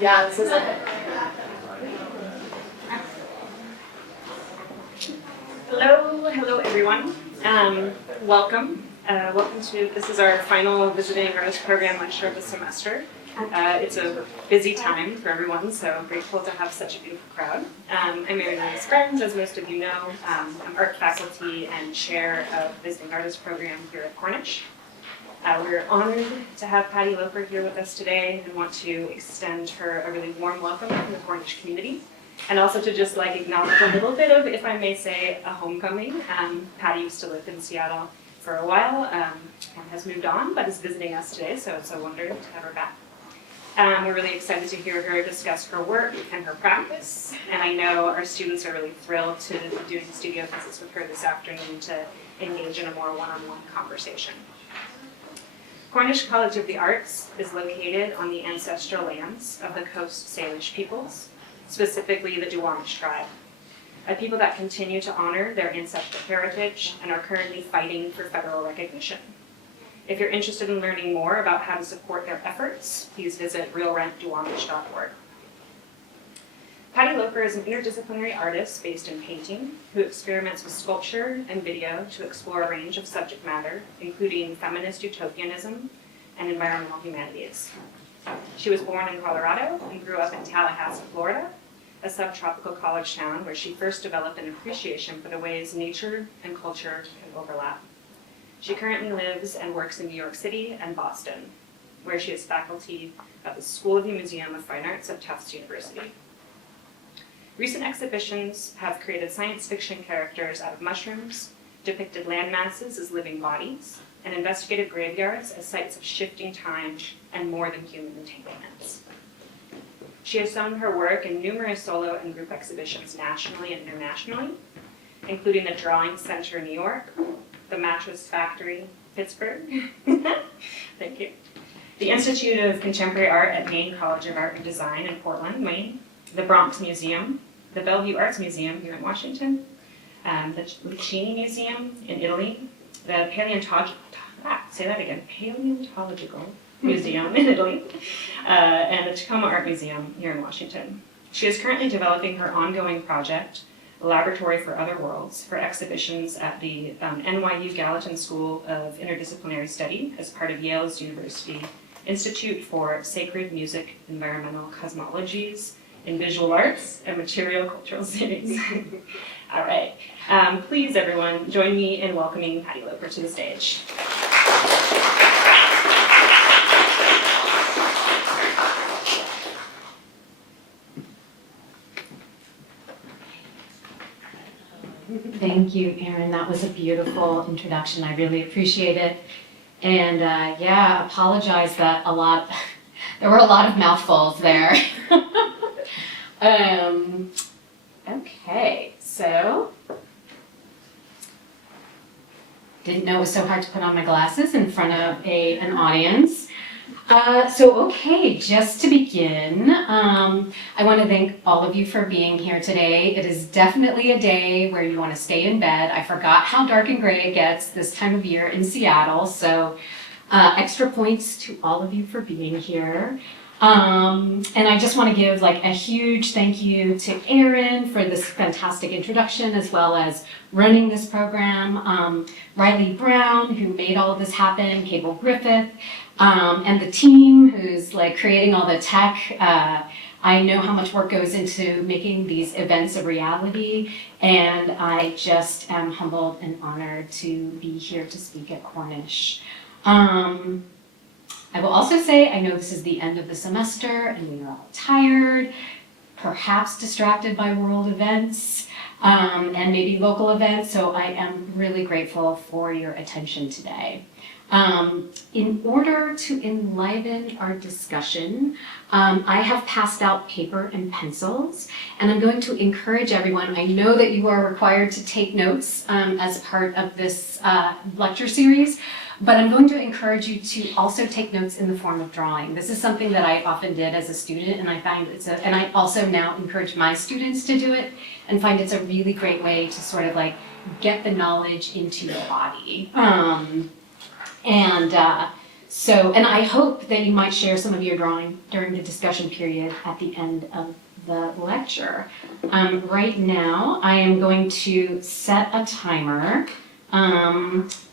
Yeah, this is it. Hello everyone. Welcome. Welcome to, this is our final visiting artist program lecture of the semester. It's a busy time for everyone, so I'm grateful to have such a beautiful crowd. I'm Mary Louise Friends, as most of you know. I'm art faculty and chair of the Visiting Artist Program here at Cornish. We're honored to have Patte Loper here with us today and want to extend her a really warm welcome from the Cornish community. And also to just acknowledge a little bit of, if I may say, a homecoming. Patte used to live in Seattle for a while and has moved on, but is visiting us today, so it's a wonder to have her back. We're really excited to hear her discuss her work and her practice, and I know our students are really thrilled to be doing studio visits with her this afternoon to engage in a more one-on-one conversation. Cornish College of the Arts is located on the ancestral lands of the Coast Salish peoples, specifically the Duwamish tribe, a people that continue to honor their ancestral heritage and are currently fighting for federal recognition. If you're interested in learning more about how to support their efforts, please visit realrentduwamish.org. Patte Loper is an interdisciplinary artist based in painting who experiments with sculpture and video to explore a range of subject matter, including feminist utopianism and environmental humanities. She was born in Colorado and grew up in Tallahassee, Florida, a subtropical college town where she first developed an appreciation for the ways nature and culture can overlap. She currently lives and works in New York City and Boston, where she is faculty at the School of the Museum of Fine Arts at Tufts University. Recent exhibitions have created science fiction characters out of mushrooms, depicted land masses as living bodies, and investigated graveyards as sites of shifting time and more than human entanglements. She has shown her work in numerous solo and group exhibitions nationally and internationally, including the Drawing Center in New York, the Mattress Factory, Pittsburgh, thank you, the Institute of Contemporary Art at Maine College of Art and Design in Portland, Maine, the Bronx Museum, the Bellevue Arts Museum here in Washington, the Lucchini Museum in Italy, the Paleontological Museum in Italy, and the Tacoma Art Museum here in Washington. She is currently developing her ongoing project, Laboratory for Other Worlds, for exhibitions at the NYU Gallatin School of Interdisciplinary Study as part of Yale's University Institute for Sacred Music, Environmental Cosmologies in Visual Arts and Material Cultural Studies. All right, please everyone, join me in welcoming Patte Loper to the stage. Thank you, Erin. That was a beautiful introduction. I really appreciate it. And yeah, apologize that there were a lot of mouthfuls there. Okay, so didn't know it was so hard to put on my glasses in front of an audience. Okay, just to begin, I want to thank all of you for being here today. It is definitely a day where you want to stay in bed. I forgot how dark and gray it gets this time of year in Seattle, so extra points to all of you for being here. And I just want to give a huge thank you to Erin for this fantastic introduction, as well as running this program, Riley Brown, who made all of this happen, Cable Griffith, and the team who's creating all the tech. I know how much work goes into making these events a reality, and I just am humbled and honored to be here to speak at Cornish. I will also say, I know this is the end of the semester and we are all tired, perhaps distracted by world events, and maybe local events, so I am really grateful for your attention today. In order to enliven our discussion, I have passed out paper and pencils, and I'm going to encourage everyone. I know that you are required to take notes as part of this lecture series, but I'm going to encourage you to also take notes in the form of drawing. This is something that I often did as a student, and I find and I also now encourage my students to do it, and find it's a really great way to sort of get the knowledge into your body. And I hope that you might share some of your drawing during the discussion period at the end of the lecture. Right now, I am going to set a timer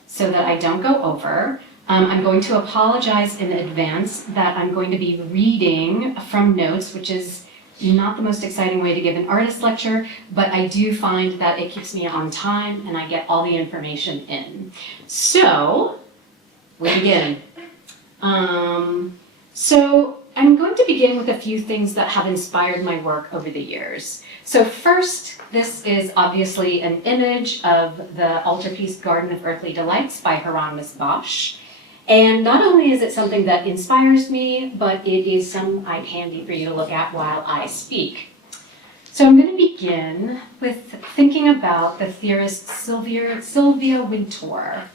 so that I don't go over. I'm going to apologize in advance that I'm going to be reading from notes, which is not the most exciting way to give an artist lecture, but I do find that it keeps me on time and I get all the information in. So, we begin. So I'm going to begin with a few things that have inspired my work over the years. So first, this is obviously an image of the altarpiece Garden of Earthly Delights by Hieronymus Bosch. And not only is it something that inspires me, but it is some eye candy for you to look at while I speak. So I'm going to begin with thinking about the theorist Sylvia Wintour.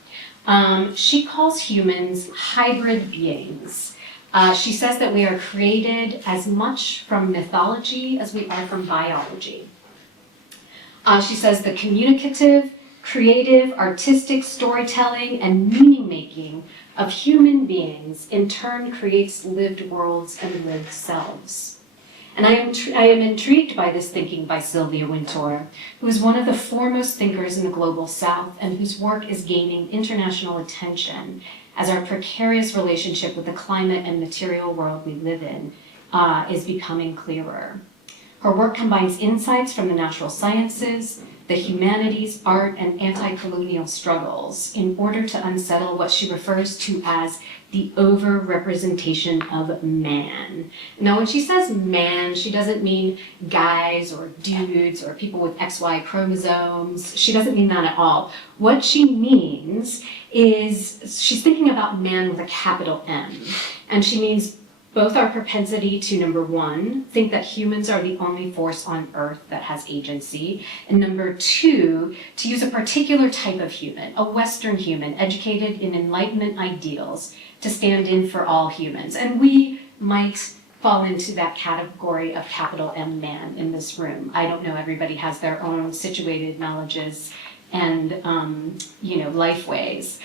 She calls humans hybrid beings. She says that we are created as much from mythology as we are from biology. She says the communicative, creative, artistic storytelling, and meaning-making of human beings in turn creates lived worlds and lived selves. And I am intrigued by this thinking by Sylvia Wintour, who is one of the foremost thinkers in the global South and whose work is gaining international attention as our precarious relationship with the climate and material world we live in is becoming clearer. Her work combines insights from the natural sciences, the humanities, art, and anti-colonial struggles in order to unsettle what she refers to as the over-representation of man. Now, when she says man, she doesn't mean guys or dudes or people with XY chromosomes. She doesn't mean that at all. What she means is she's thinking about man with a capital M, and she means both our propensity to, number one, think that humans are the only force on earth that has agency, and number two, to use a particular type of human, a Western human, educated in Enlightenment ideals, to stand in for all humans. And we might fall into that category of capital M man in this room. I don't know, everybody has their own situated knowledges and, life ways.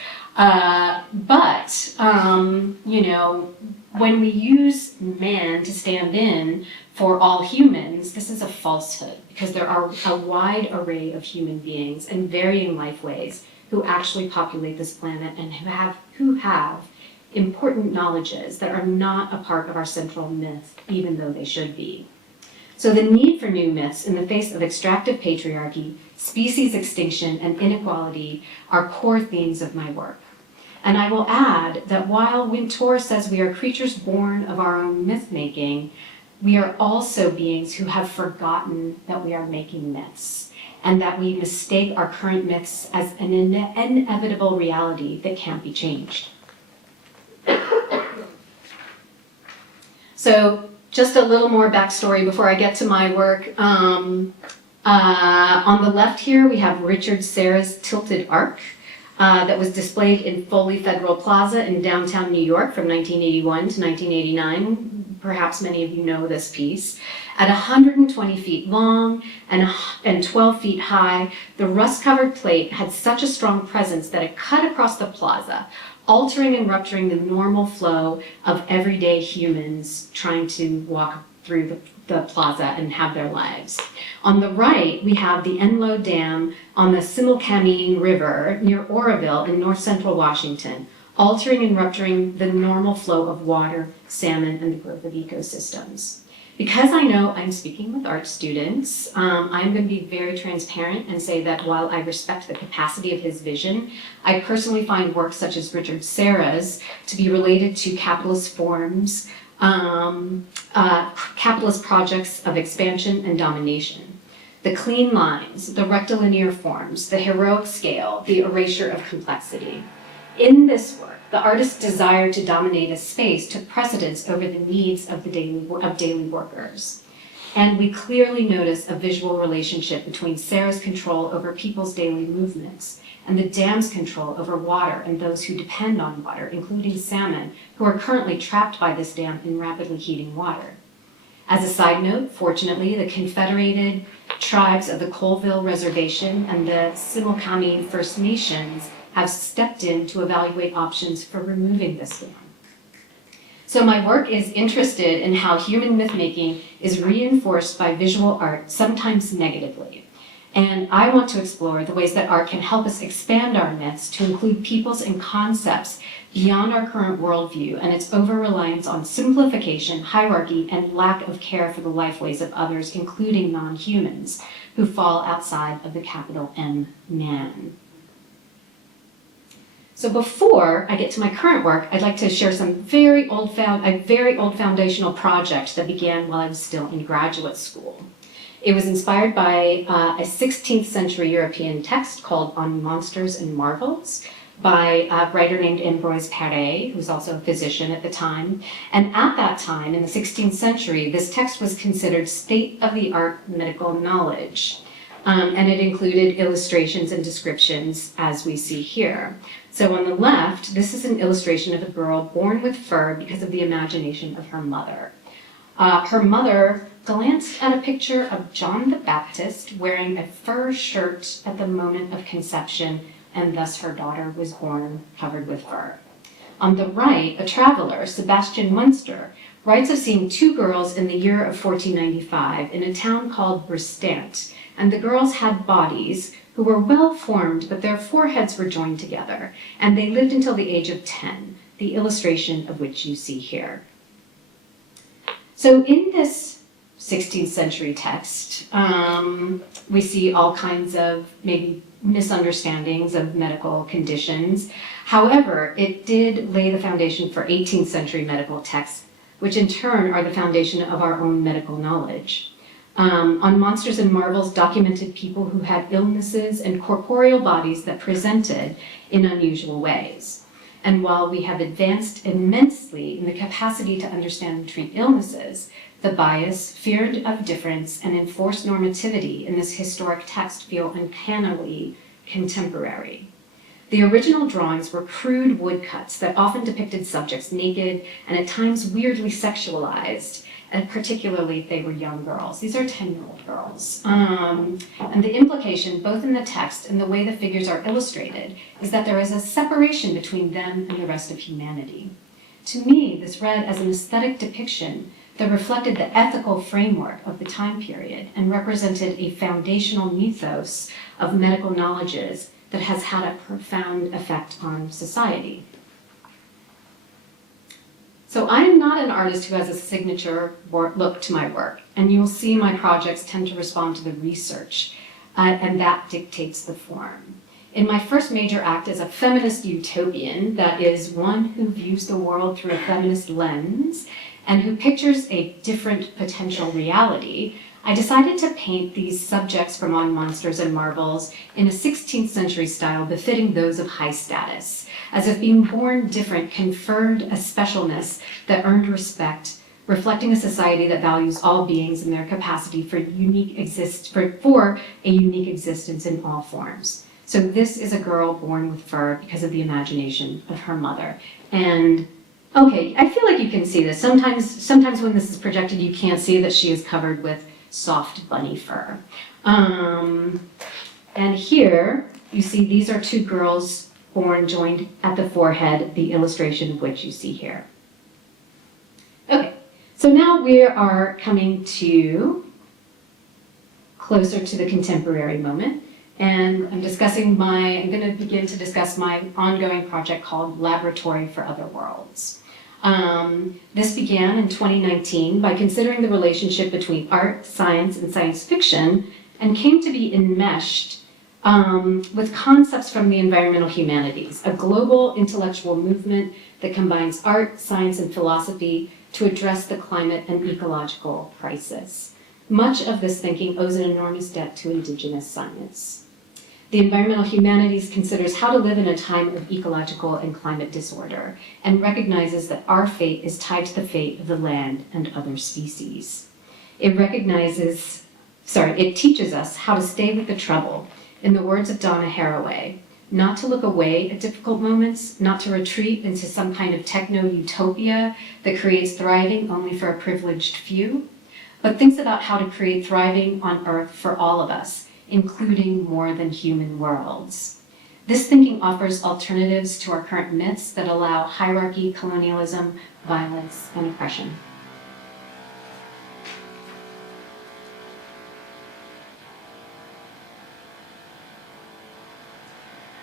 When we use man to stand in for all humans, this is a falsehood, because there are a wide array of human beings in varying life ways who actually populate this planet and who have important knowledges that are not a part of our central myth, even though they should be. So the need for new myths in the face of extractive patriarchy, species extinction, and inequality are core themes of my work. And I will add that while Wintour says we are creatures born of our own myth-making, we are also beings who have forgotten that we are making myths, and that we mistake our current myths as an inevitable reality that can't be changed. So just a little more backstory before I get to my work. On the left here, we have Richard Serra's Tilted Arc that was displayed in Foley Federal Plaza in downtown New York from 1981 to 1989. Perhaps many of you know this piece. At 120 feet long and 12 feet high, the rust-covered plate had such a strong presence that it cut across the plaza, altering and rupturing the normal flow of everyday humans trying to walk through the plaza and have their lives. On the right, we have the Enloe Dam on the Similkameen River near Oroville in north central Washington, altering and rupturing the normal flow of water, salmon, and the growth of ecosystems. Because I know I'm speaking with art students, I'm going to be very transparent and say that while I respect the capacity of his vision, I personally find works such as Richard Serra's to be related to capitalist forms, capitalist projects of expansion and domination. The clean lines, the rectilinear forms, the heroic scale, the erasure of complexity. In this work, the artist's desire to dominate a space took precedence over the needs of daily workers. And we clearly notice a visual relationship between Serra's control over people's daily movements and the dam's control over water and those who depend on water, including salmon, who are currently trapped by this dam in rapidly heating water. As a side note, fortunately, the Confederated Tribes of the Colville Reservation and the Similkameen First Nations have stepped in to evaluate options for removing this dam. So my work is interested in how human myth-making is reinforced by visual art, sometimes negatively. And I want to explore the ways that art can help us expand our myths to include peoples and concepts beyond our current worldview and its over-reliance on simplification, hierarchy, and lack of care for the lifeways of others, including non-humans, who fall outside of the capital M man. So before I get to my current work, I'd like to share a very old foundational project that began while I was still in graduate school. It was inspired by a 16th century European text called On Monsters and Marvels by a writer named Ambroise Paré, who was also a physician at the time. And at that time, in the 16th century, this text was considered state-of-the-art medical knowledge. And it included illustrations and descriptions, as we see here. So on the left, this is an illustration of a girl born with fur because of the imagination of her mother. Her mother glanced at a picture of John the Baptist wearing a fur shirt at the moment of conception, and thus her daughter was born covered with fur. On the right, a traveler, Sebastian Munster, writes of seeing two girls in the year of 1495 in a town called Bristant, and the girls had bodies who were well formed, but their foreheads were joined together, and they lived until the age of 10, the illustration of which you see here. So in this 16th century text, we see all kinds of maybe misunderstandings of medical conditions. However, it did lay the foundation for 18th century medical texts, which in turn are the foundation of our own medical knowledge. On Monsters and Marvels documented people who had illnesses and corporeal bodies that presented in unusual ways. And while we have advanced immensely in the capacity to understand and treat illnesses, the bias, fear of difference, and enforced normativity in this historic text feel uncannily contemporary. The original drawings were crude woodcuts that often depicted subjects naked and at times weirdly sexualized, and particularly if they were young girls. These are 10-year-old girls. And the implication, both in the text and the way the figures are illustrated, is that there is a separation between them and the rest of humanity. To me, this read as an aesthetic depiction that reflected the ethical framework of the time period and represented a foundational mythos of medical knowledges that has had a profound effect on society. So I'm not an artist who has a signature look to my work, and you'll see my projects tend to respond to the research, and that dictates the form. In my first major act as a feminist utopian, that is one who views the world through a feminist lens and who pictures a different potential reality, I decided to paint these subjects from On Monsters and Marvels in a 16th century style befitting those of high status, as if being born different conferred a specialness that earned respect, reflecting a society that values all beings and their capacity for a unique existence in all forms. So this is a girl born with fur because of the imagination of her mother. And okay, I feel like you can see this. Sometimes when this is projected, you can't see that she is covered with soft bunny fur. And here you see these are two girls born joined at the forehead, the illustration of which you see here. Okay, so now we are coming to closer to the contemporary moment, and I'm going to begin to discuss my ongoing project called Laboratory for Other Worlds. This began in 2019 by considering the relationship between art, science, and science fiction, and came to be enmeshed with concepts from the environmental humanities, a global intellectual movement that combines art, science, and philosophy to address the climate and ecological crisis. Much of this thinking owes an enormous debt to indigenous science. The environmental humanities considers how to live in a time of ecological and climate disorder and recognizes that our fate is tied to the fate of the land and other species. It teaches us how to stay with the trouble, in the words of Donna Haraway, not to look away at difficult moments, not to retreat into some kind of techno-utopia that creates thriving only for a privileged few, but thinks about how to create thriving on Earth for all of us, including more than human worlds. This thinking offers alternatives to our current myths that allow hierarchy, colonialism, violence, and oppression.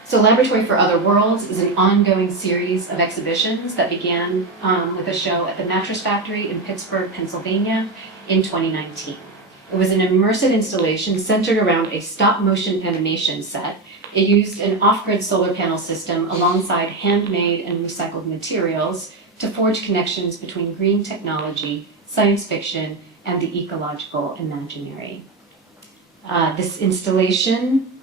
So Laboratory for Other Worlds is an ongoing series of exhibitions that began with a show at the Mattress Factory in Pittsburgh, Pennsylvania in 2019. It was an immersive installation centered around a stop-motion animation set. It used an off-grid solar panel system alongside handmade and recycled materials to forge connections between green technology, science fiction, and the ecological imaginary. This installation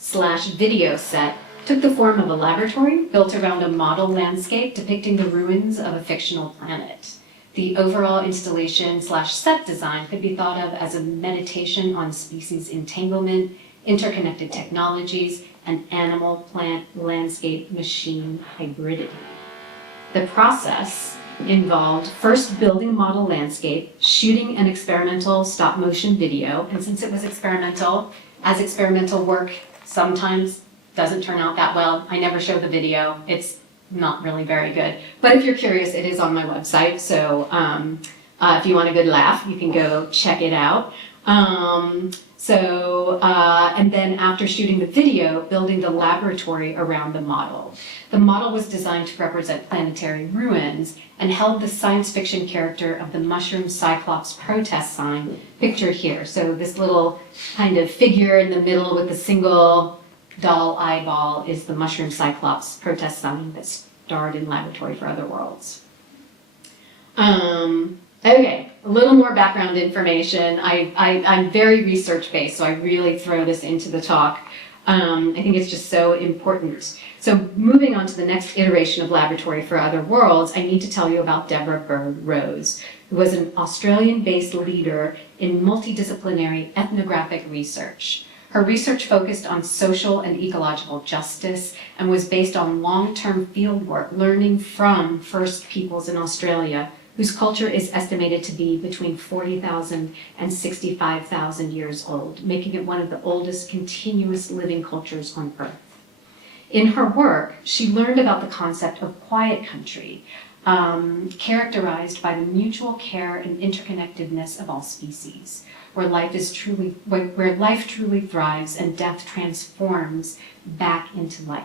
slash video set took the form of a laboratory built around a model landscape depicting the ruins of a fictional planet. The overall installation slash set design could be thought of as a meditation on species entanglement, interconnected technologies, and animal-plant landscape machine hybridity. The process involved first building a model landscape, shooting an experimental stop-motion video, and since it was experimental, as experimental work sometimes doesn't turn out that well, I never show the video. It's not really very good. But if you're curious, it is on my website, so if you want a good laugh, you can go check it out. And then after shooting the video, building the laboratory around the model. The model was designed to represent planetary ruins and held the science fiction character of the mushroom cyclops protest sign pictured here. So this little kind of figure in the middle with the single doll eyeball is the mushroom cyclops protest sign that starred in Laboratory for Other Worlds. Okay, a little more background information. I'm very research-based, so I really throw this into the talk. I think it's just so important. So moving on to the next iteration of Laboratory for Other Worlds, I need to tell you about Deborah Bird Rose, who was an Australian-based leader in multidisciplinary ethnographic research. Her research focused on social and ecological justice and was based on long-term fieldwork, learning from First Peoples in Australia, whose culture is estimated to be between 40,000 and 65,000 years old, making it one of the oldest continuous living cultures on Earth. In her work, she learned about the concept of quiet country, characterized by the mutual care and interconnectedness of all species, where life truly thrives and death transforms back into life.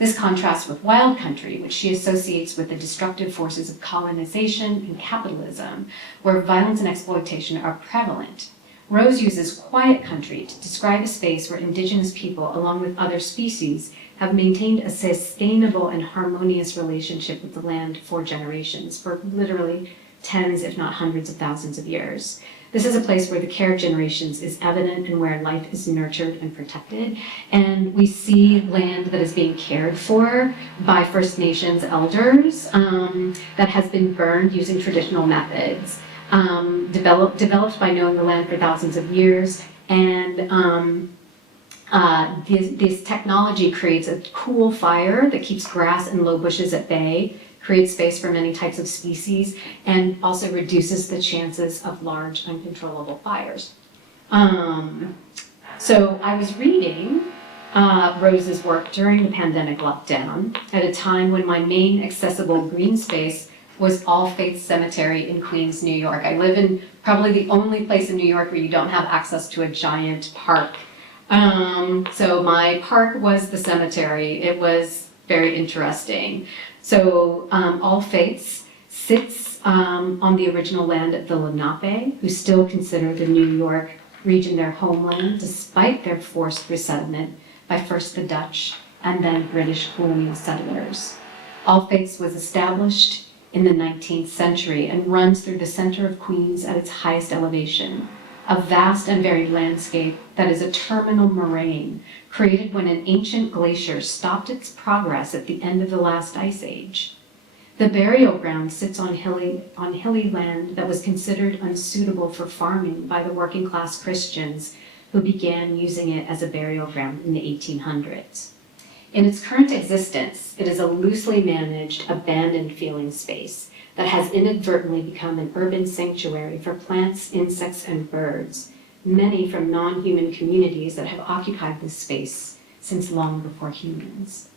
This contrasts with wild country, which she associates with the destructive forces of colonization and capitalism, where violence and exploitation are prevalent. Rose uses quiet country to describe a space where indigenous people, along with other species, have maintained a sustainable and harmonious relationship with the land for generations, for literally tens, if not hundreds of thousands of years. This is a place where the care of generations is evident and where life is nurtured and protected. And we see land that is being cared for by First Nations elders that has been burned using traditional methods, developed by knowing the land for thousands of years. And this technology creates a cool fire that keeps grass and low bushes at bay, creates space for many types of species, and also reduces the chances of large, uncontrollable fires. So I was reading Rose's work during the pandemic lockdown at a time when my main accessible green space was All Faith Cemetery in Queens, New York. I live in probably the only place in New York where you don't have access to a giant park. So my park was the cemetery. It was very interesting. So All Faiths sits on the original land of the Lenape, who still consider the New York region their homeland, despite their forced resettlement by first the Dutch and then British colonial settlers. All Faiths was established in the 19th century and runs through the center of Queens at its highest elevation, a vast and varied landscape that is a terminal moraine created when an ancient glacier stopped its progress at the end of the last ice age. The burial ground sits on hilly land that was considered unsuitable for farming by the working class Christians who began using it as a burial ground in the 1800s. In its current existence, it is a loosely managed, abandoned feeling space that has inadvertently become an urban sanctuary for plants, insects, and birds, many from non-human communities that have occupied this space since long before humans.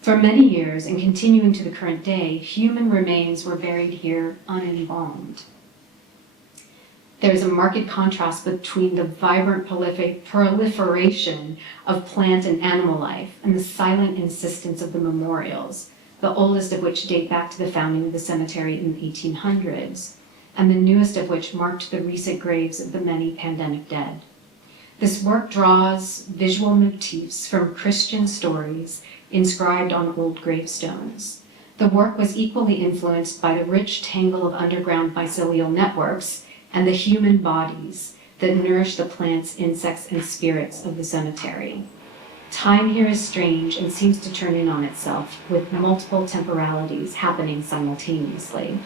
For many years, and continuing to the current day, human remains were buried here unembalmed. There's a marked contrast between the vibrant proliferation of plant and animal life and the silent insistence of the memorials, the oldest of which date back to the founding of the cemetery in the 1800s, and the newest of which marked the recent graves of the many pandemic dead. This work draws visual motifs from Christian stories inscribed on old gravestones. The work was equally influenced by the rich tangle of underground mycelial networks and the human bodies that nourish the plants, insects, and spirits of the cemetery. Time here is strange and seems to turn in on itself, with multiple temporalities happening simultaneously.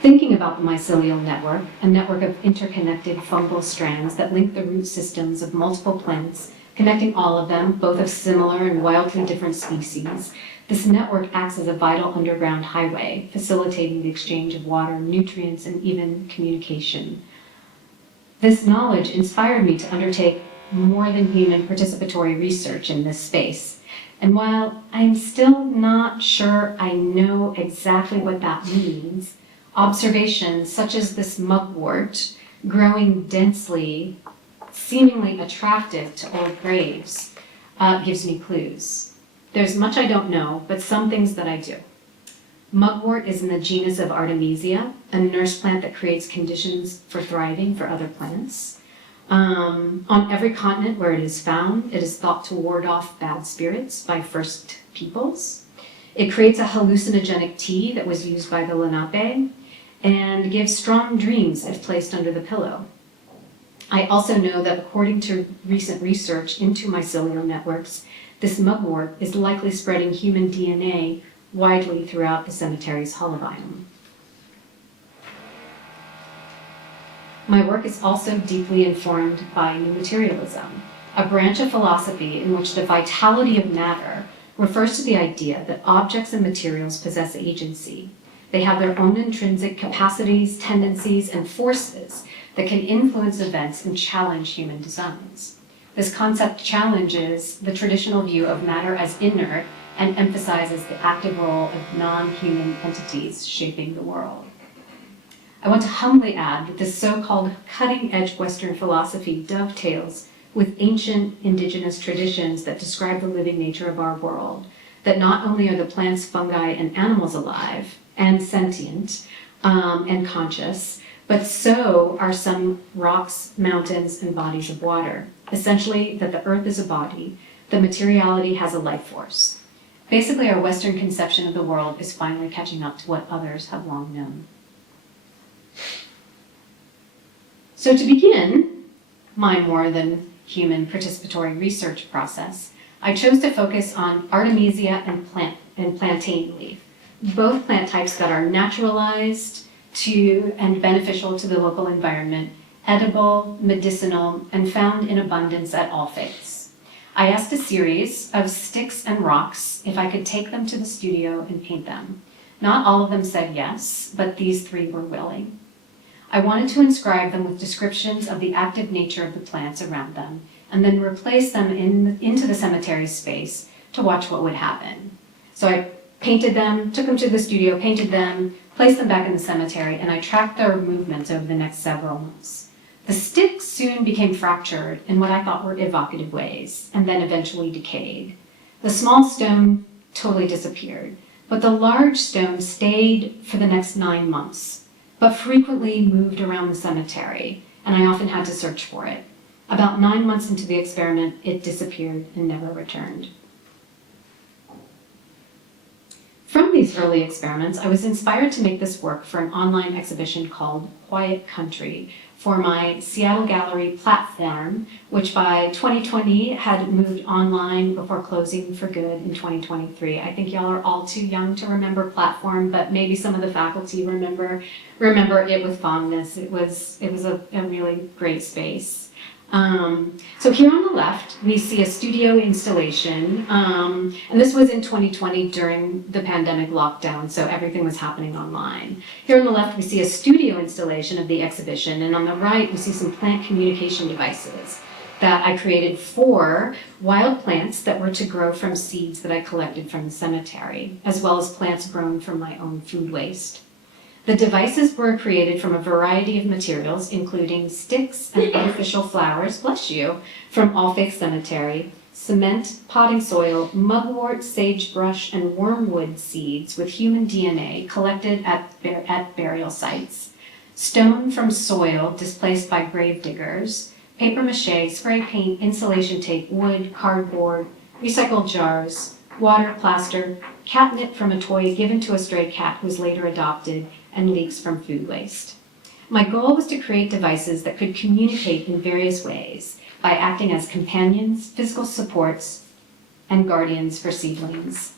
Thinking about the mycelial network, a network of interconnected fungal strands that link the root systems of multiple plants, connecting all of them, both of similar and wildly different species, this network acts as a vital underground highway, facilitating the exchange of water, nutrients, and even communication. This knowledge inspired me to undertake more than human participatory research in this space. And while I'm still not sure I know exactly what that means, observations such as this mugwort growing densely, seemingly attractive to old graves, gives me clues. There's much I don't know, but some things that I do. Mugwort is in the genus of Artemisia, a nurse plant that creates conditions for thriving for other plants. On every continent where it is found, it is thought to ward off bad spirits by first peoples. It creates a hallucinogenic tea that was used by the Lenape and gives strong dreams if placed under the pillow. I also know that according to recent research into mycelial networks, this mugwort is likely spreading human DNA widely throughout the cemetery's holobiome. My work is also deeply informed by new materialism, a branch of philosophy in which the vitality of matter refers to the idea that objects and materials possess agency. They have their own intrinsic capacities, tendencies, and forces that can influence events and challenge human designs. This concept challenges the traditional view of matter as inert and emphasizes the active role of non-human entities shaping the world. I want to humbly add that this so-called cutting-edge Western philosophy dovetails with ancient indigenous traditions that describe the living nature of our world, that not only are the plants, fungi, and animals alive and sentient and conscious, but so are some rocks, mountains, and bodies of water. Essentially, that the earth is a body, the materiality has a life force. Basically, our Western conception of the world is finally catching up to what others have long known. So to begin my more than human participatory research process, I chose to focus on Artemisia and plantain leaf, both plant types that are naturalized to and beneficial to the local environment, edible, medicinal, and found in abundance at all faiths. I asked a series of sticks and rocks if I could take them to the studio and paint them. Not all of them said yes, but these three were willing. I wanted to inscribe them with descriptions of the active nature of the plants around them, and then replace them into the cemetery space to watch what would happen. So I painted them, took them to the studio, painted them, placed them back in the cemetery, and I tracked their movements over the next several months. The sticks soon became fractured in what I thought were evocative ways, and then eventually decayed. The small stone totally disappeared, but the large stone stayed for the next 9 months, but frequently moved around the cemetery, and I often had to search for it. About 9 months into the experiment, it disappeared and never returned. From these early experiments, I was inspired to make this work for an online exhibition called Quiet Country for my Seattle Gallery platform, which by 2020 had moved online before closing for good in 2023. I think y'all are all too young to remember platform, but maybe some of the faculty remember it with fondness. It was a really great space. So here on the left, we see a studio installation, and this was in 2020 during the pandemic lockdown, so everything was happening online. Here on the left, we see a studio installation of the exhibition, and on the right, we see some plant communication devices. that I created 4 wild plants that were to grow from seeds that I collected from the cemetery, as well as plants grown from my own food waste. The devices were created from a variety of materials, including sticks and artificial flowers, bless you, from All Faith Cemetery, cement, potting soil, mugwort, sagebrush, and wormwood seeds with human DNA collected at burial sites, stone from soil displaced by grave diggers, paper mache, spray paint, insulation tape, wood, cardboard, recycled jars, water, plaster, catnip from a toy given to a stray cat who was later adopted, and leaks from food waste. My goal was to create devices that could communicate in various ways by acting as companions, physical supports, and guardians for seedlings,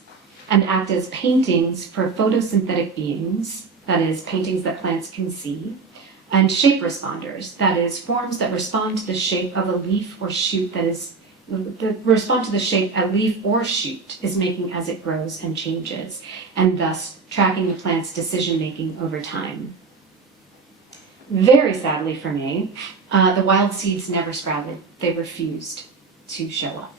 and act as paintings for photosynthetic beings, that is, paintings that plants can see, and shape responders, that is, forms that respond to the shape of a leaf or shoot respond to the shape a leaf or shoot is making as it grows and changes, and thus tracking the plant's decision-making over time. Very sadly for me, the wild seeds never sprouted. They refused to show up.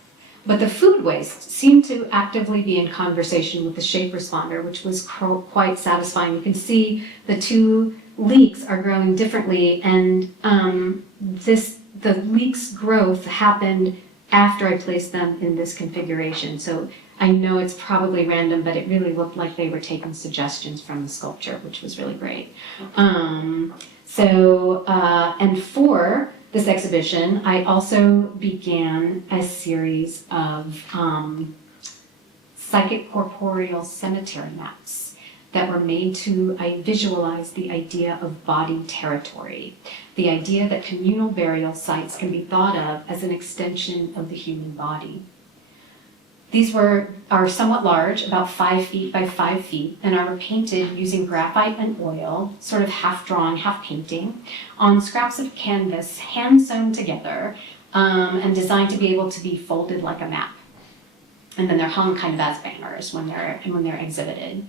But the food waste seemed to actively be in conversation with the shape responder, which was quite satisfying. You can see the 2 leeks are growing differently, and the leeks' growth happened after I placed them in this configuration. So I know it's probably random, but it really looked like they were taking suggestions from the sculpture, which was really great. And for this exhibition, I also began a series of psychic corporeal cemetery maps that were made to visualize the idea of body territory, the idea that communal burial sites can be thought of as an extension of the human body. These are somewhat large, about 5 feet by 5 feet, and are painted using graphite and oil, sort of half drawn, half painting, on scraps of canvas, hand sewn together, and designed to be able to be folded like a map. And then they're hung kind of as banners when they're exhibited.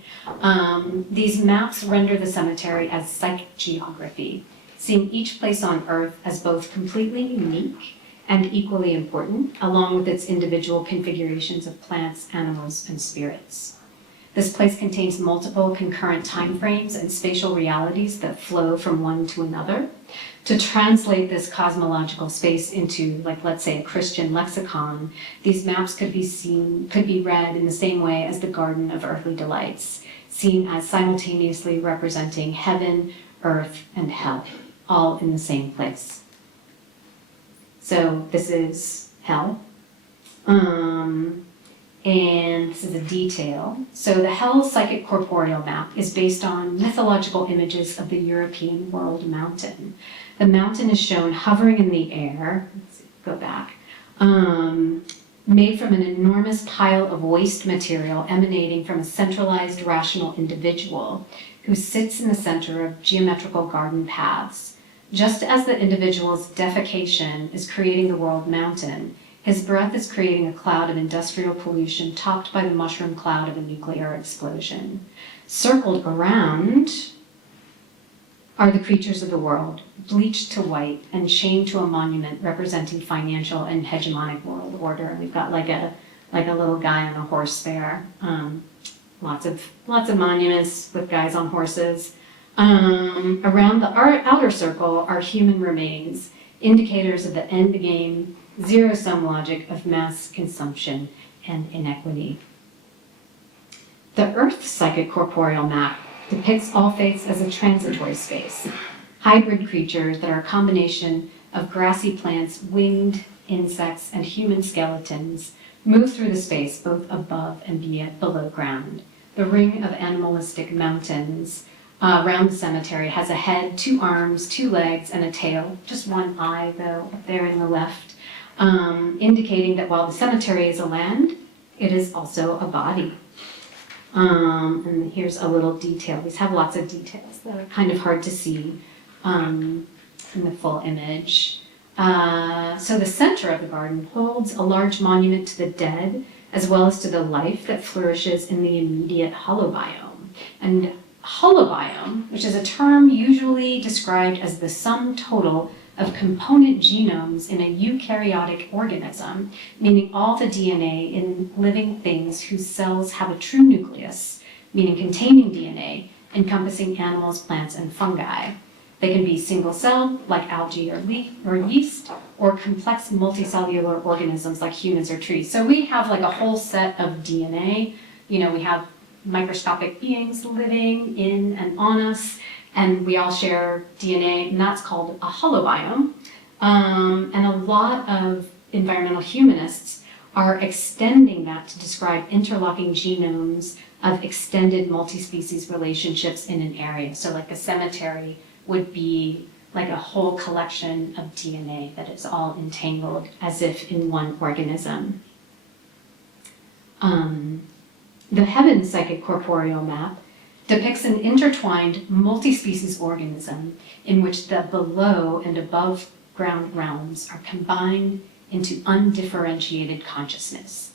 These maps render the cemetery as psychic geography, seeing each place on Earth as both completely unique and equally important, along with its individual configurations of plants, animals, and spirits. This place contains multiple concurrent time frames and spatial realities that flow from one to another. To translate this cosmological space into, like, let's say, a Christian lexicon, these maps could be read in the same way as the Garden of Earthly Delights, seen as simultaneously representing heaven, earth, and hell, all in the same place. So this is hell. And this is a detail. So the Hell Psychic Corporeal map is based on mythological images of the European world mountain. The mountain is shown hovering in the air, let's go back, made from an enormous pile of waste material emanating from a centralized rational individual who sits in the center of geometrical garden paths. Just as the individual's defecation is creating the world mountain, his breath is creating a cloud of industrial pollution topped by the mushroom cloud of a nuclear explosion. Circled around are the creatures of the world, bleached to white and chained to a monument representing financial and hegemonic world order. And we've got like a little guy on a horse there. Lots of monuments with guys on horses. Around the outer circle are human remains, indicators of the end game, zero-sum logic of mass consumption and inequity. The Earth Psychic Corporeal map depicts all faiths as a transitory space, hybrid creatures that are a combination of grassy plants, winged insects, and human skeletons move through the space both above and below ground. The ring of animalistic mountains around the cemetery has a head, 2 arms, 2 legs, and a tail, just 1 eye though, up there in the left, indicating that while the cemetery is a land, it is also a body. And here's a little detail. These have lots of details that are kind of hard to see in the full image. So the center of the garden holds a large monument to the dead, as well as to the life that flourishes in the immediate holobiome. And holobiome, which is a term usually described as the sum total of component genomes in a eukaryotic organism, meaning all the DNA in living things whose cells have a true nucleus, meaning containing DNA, encompassing animals, plants, and fungi. They can be single-celled, like algae or yeast, or complex multicellular organisms like humans or trees. So we have like a whole set of DNA. We have microscopic beings living in and on us, and we all share DNA, and that's called a holobiome. And a lot of environmental humanists are extending that to describe interlocking genomes of extended multi-species relationships in an area. So like a cemetery would be like a whole collection of DNA that is all entangled as if in one organism. The Heaven Psychic Corporeal Map depicts an intertwined multi-species organism in which the below and above ground realms are combined into undifferentiated consciousness.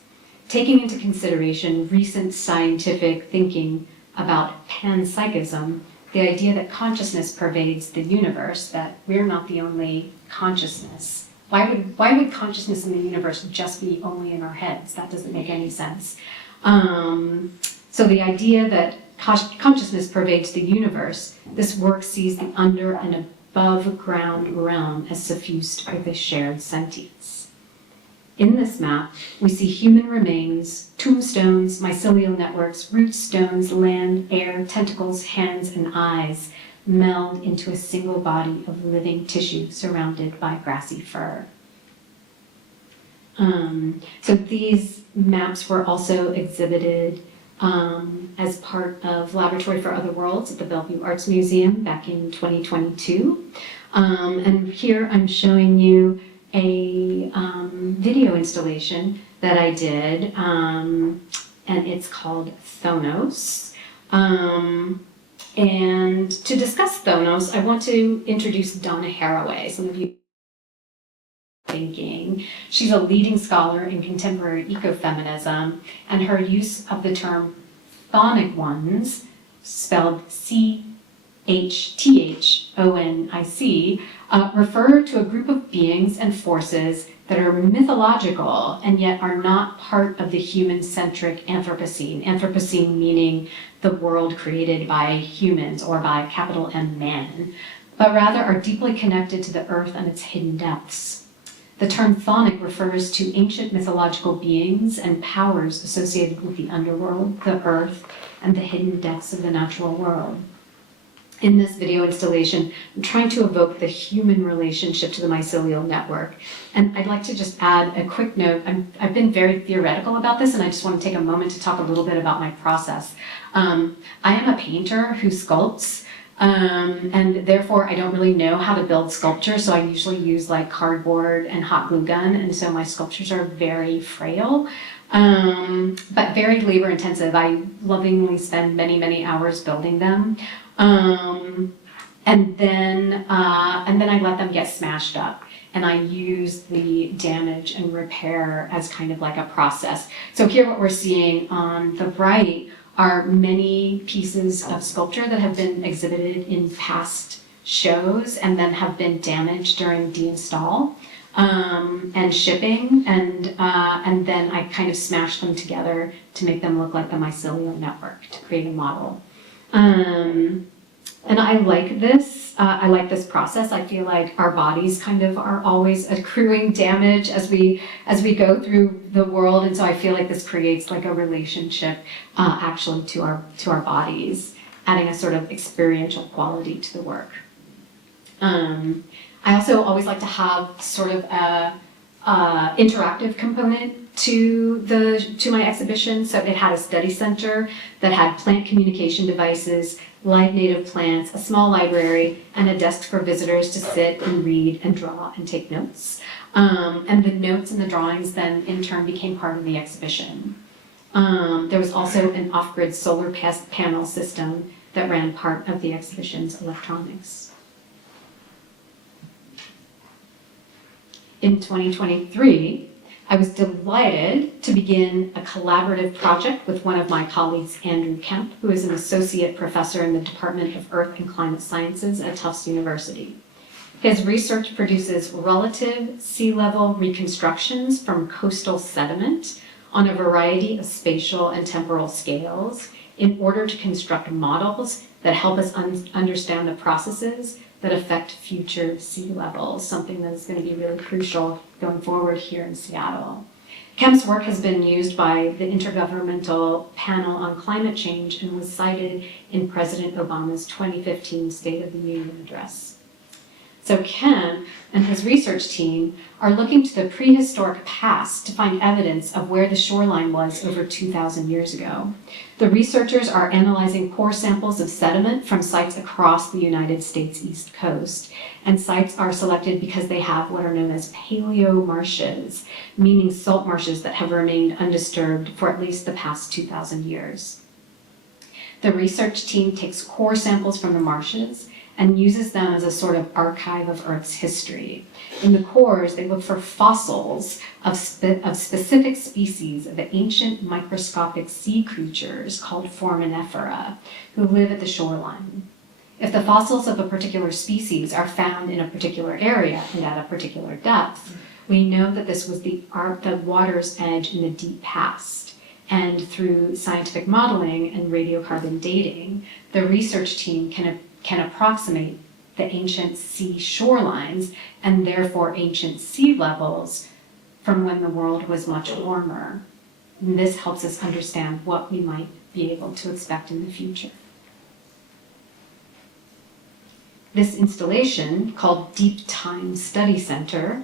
Taking into consideration recent scientific thinking about panpsychism, the idea that consciousness pervades the universe, that we're not the only consciousness. Why would consciousness in the universe just be only in our heads? That doesn't make any sense. So the idea that consciousness pervades the universe, this work sees the under and above ground realm as suffused with a shared sentience. In this map, we see human remains, tombstones, mycelial networks, root stones, land, air, tentacles, hands, and eyes meld into a single body of living tissue surrounded by grassy fur. So these maps were also exhibited as part of Laboratory for Other Worlds at the Bellevue Arts Museum back in 2022. And here I'm showing you a video installation that I did, and it's called Thonos. And to discuss Thonos, I want to introduce Donna Haraway. Some of you thinking. She's a leading scholar in contemporary ecofeminism, and her use of the term chthonic ones, spelled CHTHONIC, refer to a group of beings and forces that are mythological and yet are not part of the human-centric Anthropocene. Anthropocene meaning the world created by humans or by capital M man, but rather are deeply connected to the earth and its hidden depths. The term chthonic refers to ancient mythological beings and powers associated with the underworld, the earth, and the hidden depths of the natural world. In this video installation, I'm trying to evoke the human relationship to the mycelial network. And I'd like to just add a quick note. I've been very theoretical about this, and I just want to take a moment to talk a little bit about my process. I am a painter who sculpts, and therefore I don't really know how to build sculpture, so I usually use like cardboard and hot glue gun, and so my sculptures are very frail, but very labor intensive. I lovingly spend many, many hours building them. And then I let them get smashed up, and I use the damage and repair as kind of like a process. So here what we're seeing on the right are many pieces of sculpture that have been exhibited in past shows and then have been damaged during deinstall and shipping, and then I kind of smash them together to make them look like the mycelial network to create a model. And I like this. I like this process. I feel like our bodies kind of are always accruing damage as we go through the world, and so I feel like this creates like a relationship actually to our bodies, adding a sort of experiential quality to the work. I also always like to have sort of a interactive component to my exhibition. So it had a study center that had plant communication devices, live native plants, a small library, and a desk for visitors to sit and read and draw and take notes. And the notes and the drawings then in turn became part of the exhibition. There was also an off-grid solar panel system that ran part of the exhibition's electronics. In 2023, I was delighted to begin a collaborative project with one of my colleagues, Andrew Kemp, who is an associate professor in the Department of Earth and Climate Sciences at Tufts University. His research produces relative sea level reconstructions from coastal sediment on a variety of spatial and temporal scales in order to construct models that help us understand the processes that affect future sea levels, something that is going to be really crucial going forward here in Seattle. Kemp's work has been used by the Intergovernmental Panel on Climate Change and was cited in President Obama's 2015 State of the Union address. So Kemp and his research team are looking to the prehistoric past to find evidence of where the shoreline was over 2,000 years ago. The researchers are analyzing core samples of sediment from sites across the United States East Coast, and sites are selected because they have what are known as paleo-marshes, meaning salt marshes that have remained undisturbed for at least the past 2,000 years. The research team takes core samples from the marshes and uses them as a sort of archive of Earth's history. In the cores, they look for fossils of specific species of ancient microscopic sea creatures called foraminifera who live at the shoreline. If the fossils of a particular species are found in a particular area and at a particular depth, we know that this was the water's edge in the deep past. And through scientific modeling and radiocarbon dating, the research team can approximate the ancient sea shorelines and therefore ancient sea levels from when the world was much warmer. And this helps us understand what we might be able to expect in the future. This installation, called Deep Time Study Center,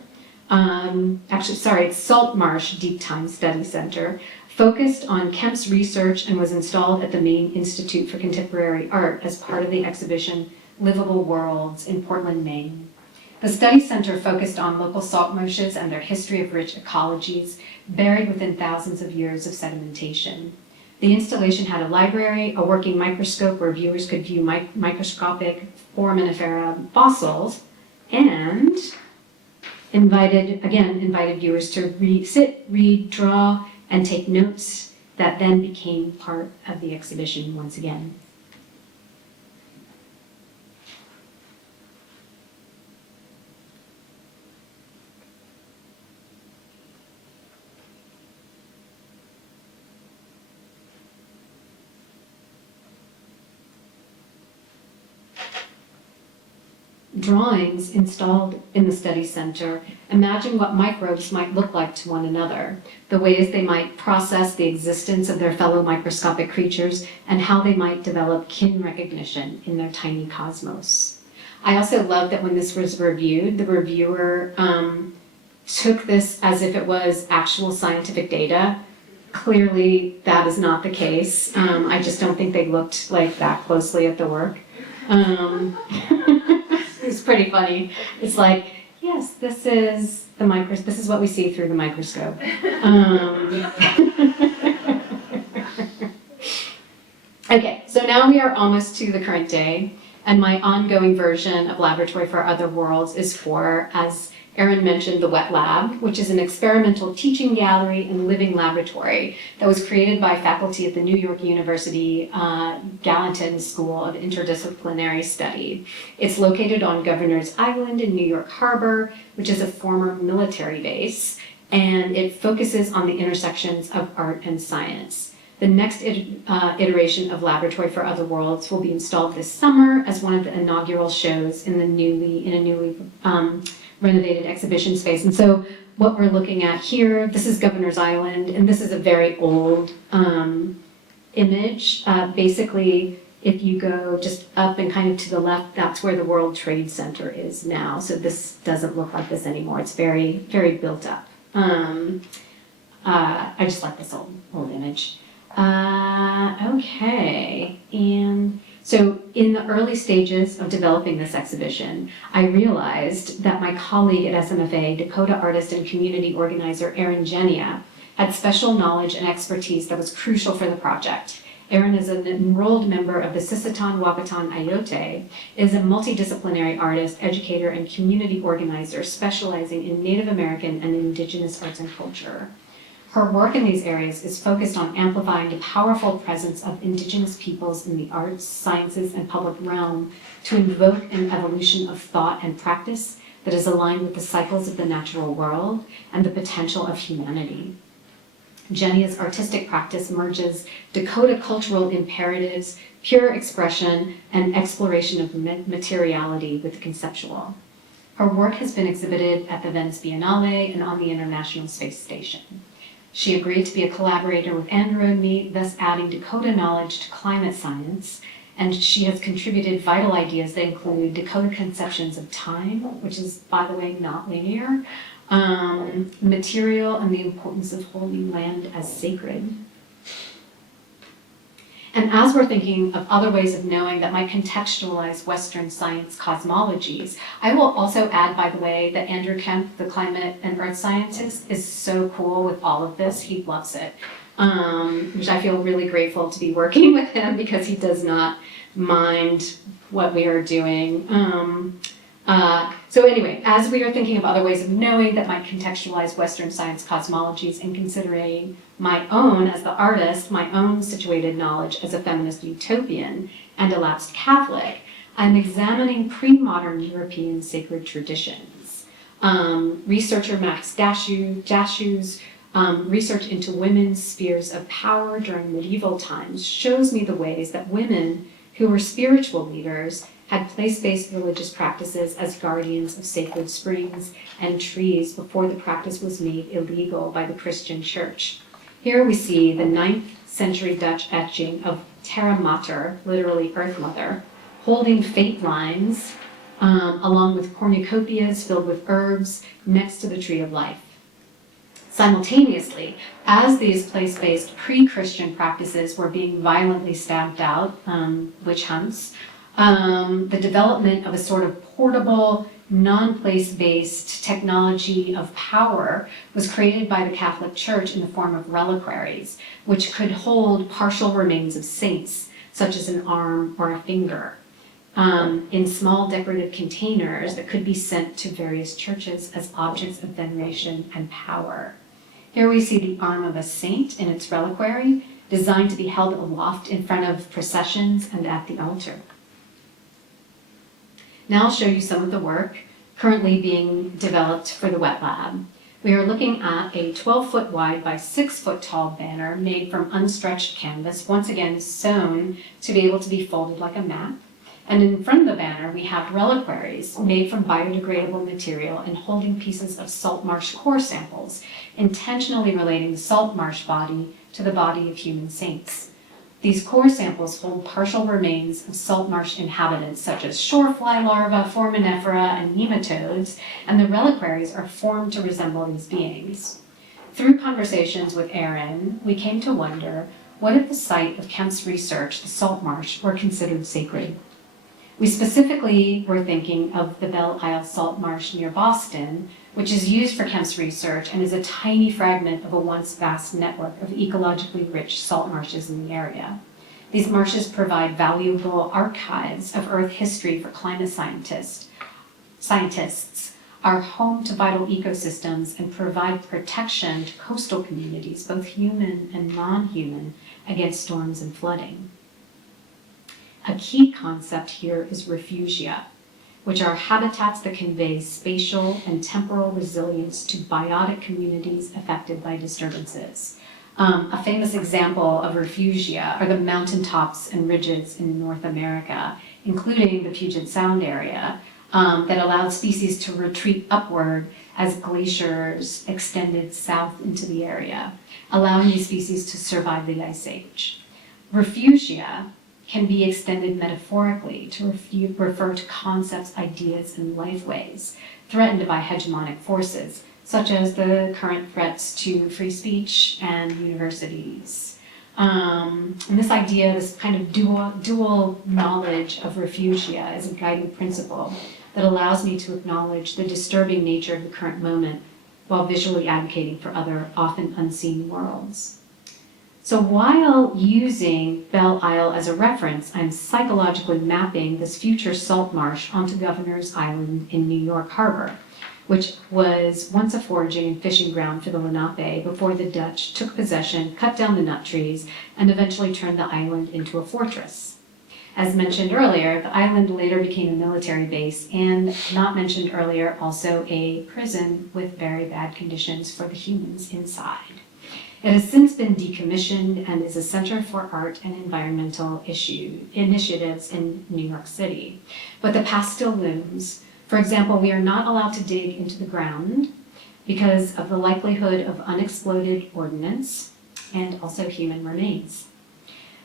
it's Salt Marsh Deep Time Study Center, focused on Kemp's research and was installed at the Maine Institute for Contemporary Art as part of the exhibition Livable Worlds in Portland, Maine. The study center focused on local salt marshes and their history of rich ecologies buried within thousands of years of sedimentation. The installation had a library, a working microscope where viewers could view microscopic foraminifera fossils, and invited viewers to sit, read, draw, and take notes that then became part of the exhibition once again. Drawings installed in the study center imagine what microbes might look like to one another, the ways they might process the existence of their fellow microscopic creatures, and how they might develop kin recognition in their tiny cosmos. I also love that when this was reviewed, the reviewer took this as if it was actual scientific data. Clearly, that is not the case. I just don't think they looked like that closely at the work. It's pretty funny. It's like, yes, this is what we see through the microscope. Okay, so now we are almost to the current day, and my ongoing version of Laboratory for Other Worlds is for, as Erin mentioned, the Wet Lab, which is an experimental teaching gallery and living laboratory that was created by faculty at the New York University Gallatin School of Interdisciplinary Study. It's located on Governor's Island in New York Harbor, which is a former military base, and it focuses on the intersections of art and science. The next iteration of Laboratory for Other Worlds will be installed this summer as one of the inaugural shows in a newly renovated exhibition space. And so what we're looking at here, this is Governor's Island, and this is a very old image. Basically, if you go just up and kind of to the left, that's where the World Trade Center is now. So this doesn't look like this anymore. It's very, very built up. I just like this old image. Okay, and so in the early stages of developing this exhibition, I realized that my colleague at SMFA, Dakota artist and community organizer Erin Genia, had special knowledge and expertise that was crucial for the project. Erin is an enrolled member of the Sisseton Wahpeton Ayote, is a multidisciplinary artist, educator, and community organizer specializing in Native American and Indigenous arts and culture. Her work in these areas is focused on amplifying the powerful presence of Indigenous peoples in the arts, sciences, and public realm to invoke an evolution of thought and practice that is aligned with the cycles of the natural world and the potential of humanity. Jenny's artistic practice merges Dakota cultural imperatives, pure expression, and exploration of materiality with the conceptual. Her work has been exhibited at the Venice Biennale and on the International Space Station. She agreed to be a collaborator with Andrew and me, thus adding Dakota knowledge to climate science, and she has contributed vital ideas that include Dakota conceptions of time, which is, by the way, not linear, material, and the importance of holding land as sacred. And as we're thinking of other ways of knowing that might contextualize Western science cosmologies, I will also add, by the way, that Andrew Kemp, the climate and earth scientist, is so cool with all of this. He loves it, which I feel really grateful to be working with him because he does not mind what we are doing. So anyway, as we are thinking of other ways of knowing that might contextualize Western science cosmologies and considering my own, as the artist, my own situated knowledge as a feminist utopian and a lapsed Catholic, I'm examining pre-modern European sacred traditions. Researcher Max Dashew's research into women's spheres of power during medieval times shows me the ways that women who were spiritual leaders had place-based religious practices as guardians of sacred springs and trees before the practice was made illegal by the Christian Church. Here we see the 9th century Dutch etching of Terra Mater, literally Earth Mother, holding fate lines along with cornucopias filled with herbs next to the tree of life. Simultaneously, as these place-based pre-Christian practices were being violently stamped out, witch hunts, the development of a sort of portable, non-place-based technology of power was created by the Catholic Church in the form of reliquaries, which could hold partial remains of saints, such as an arm or a finger, in small decorative containers that could be sent to various churches as objects of veneration and power. Here we see the arm of a saint in its reliquary, designed to be held aloft in front of processions and at the altar. Now I'll show you some of the work currently being developed for the wet lab. We are looking at a 12-foot wide by 6-foot tall banner made from unstretched canvas, once again sewn to be able to be folded like a map. And in front of the banner, we have reliquaries made from biodegradable material and holding pieces of salt marsh core samples, intentionally relating the salt marsh body to the body of human saints. These core samples hold partial remains of salt marsh inhabitants such as shorefly larvae, foraminifera, and nematodes, and the reliquaries are formed to resemble these beings. Through conversations with Aaron, we came to wonder, what if the site of Kemp's research, the salt marsh, were considered sacred? We specifically were thinking of the Belle Isle Salt Marsh near Boston, which is used for Kemp's research and is a tiny fragment of a once vast network of ecologically rich salt marshes in the area. These marshes provide valuable archives of Earth history for climate scientists, are home to vital ecosystems, and provide protection to coastal communities, both human and non-human, against storms and flooding. A key concept here is refugia, which are habitats that convey spatial and temporal resilience to biotic communities affected by disturbances. A famous example of refugia are the mountaintops and ridges in North America, including the Puget Sound area, that allowed species to retreat upward as glaciers extended south into the area, allowing these species to survive the Ice Age. Refugia can be extended metaphorically to refer to concepts, ideas, and lifeways threatened by hegemonic forces, such as the current threats to free speech and universities. And this idea, this kind of dual knowledge of refugia is a guiding principle that allows me to acknowledge the disturbing nature of the current moment while visually advocating for other, often unseen worlds. So while using Belle Isle as a reference, I'm psychologically mapping this future salt marsh onto Governor's Island in New York Harbor, which was once a foraging and fishing ground for the Lenape before the Dutch took possession, cut down the nut trees, and eventually turned the island into a fortress. As mentioned earlier, the island later became a military base and, not mentioned earlier, also a prison with very bad conditions for the humans inside. It has since been decommissioned and is a center for art and environmental initiatives in New York City. But the past still looms. For example, we are not allowed to dig into the ground because of the likelihood of unexploded ordnance and also human remains.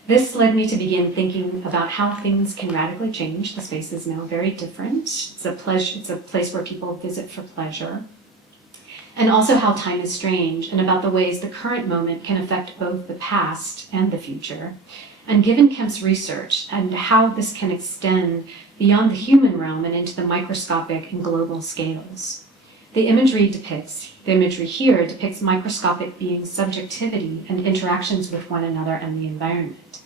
This led me to begin thinking about how things can radically change. The space is now very different. It's a place where people visit for pleasure. And also how time is strange, and about the ways the current moment can affect both the past and the future. And given Kemp's research and how this can extend beyond the human realm and into the microscopic and global scales. The imagery here depicts microscopic beings' subjectivity and interactions with one another and the environment.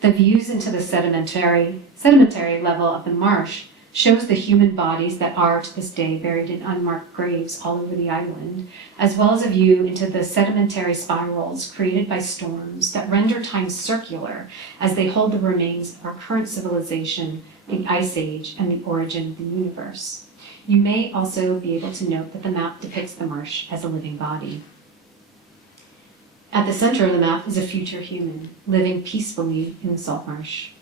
The views into the sedimentary level of the marsh shows the human bodies that are to this day buried in unmarked graves all over the island, as well as a view into the sedimentary spirals created by storms that render time circular as they hold the remains of our current civilization, the Ice Age, and the origin of the universe. You may also be able to note that the map depicts the marsh as a living body. At the center of the map is a future human living peacefully in the salt marsh.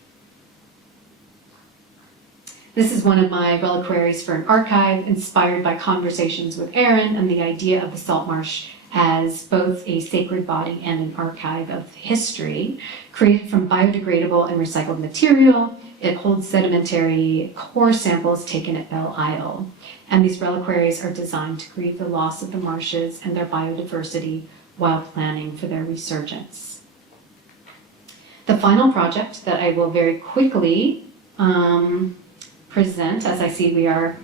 This is one of my reliquaries for an archive inspired by conversations with Erin and the idea of the salt marsh as both a sacred body and an archive of history created from biodegradable and recycled material. It holds sedimentary core samples taken at Belle Isle. And these reliquaries are designed to grieve the loss of the marshes and their biodiversity while planning for their resurgence. The final project that I will very quickly present, as I see we are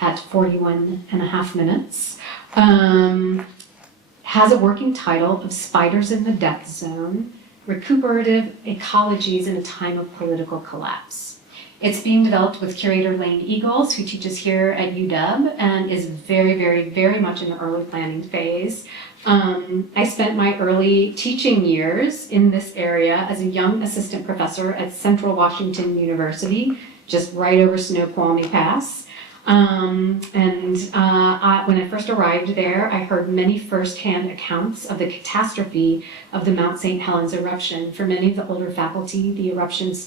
at 41 and a half minutes, has a working title of Spiders in the Death Zone, Recuperative Ecologies in a Time of Political Collapse. It's being developed with curator Lane Eagles, who teaches here at UW and is very, very, very much in the early planning phase. I spent my early teaching years in this area as a young assistant professor at Central Washington University, just right over Snoqualmie Pass. When I first arrived there, I heard many firsthand accounts of the catastrophe of the Mount St. Helens eruption. For many of the older faculty, the eruption was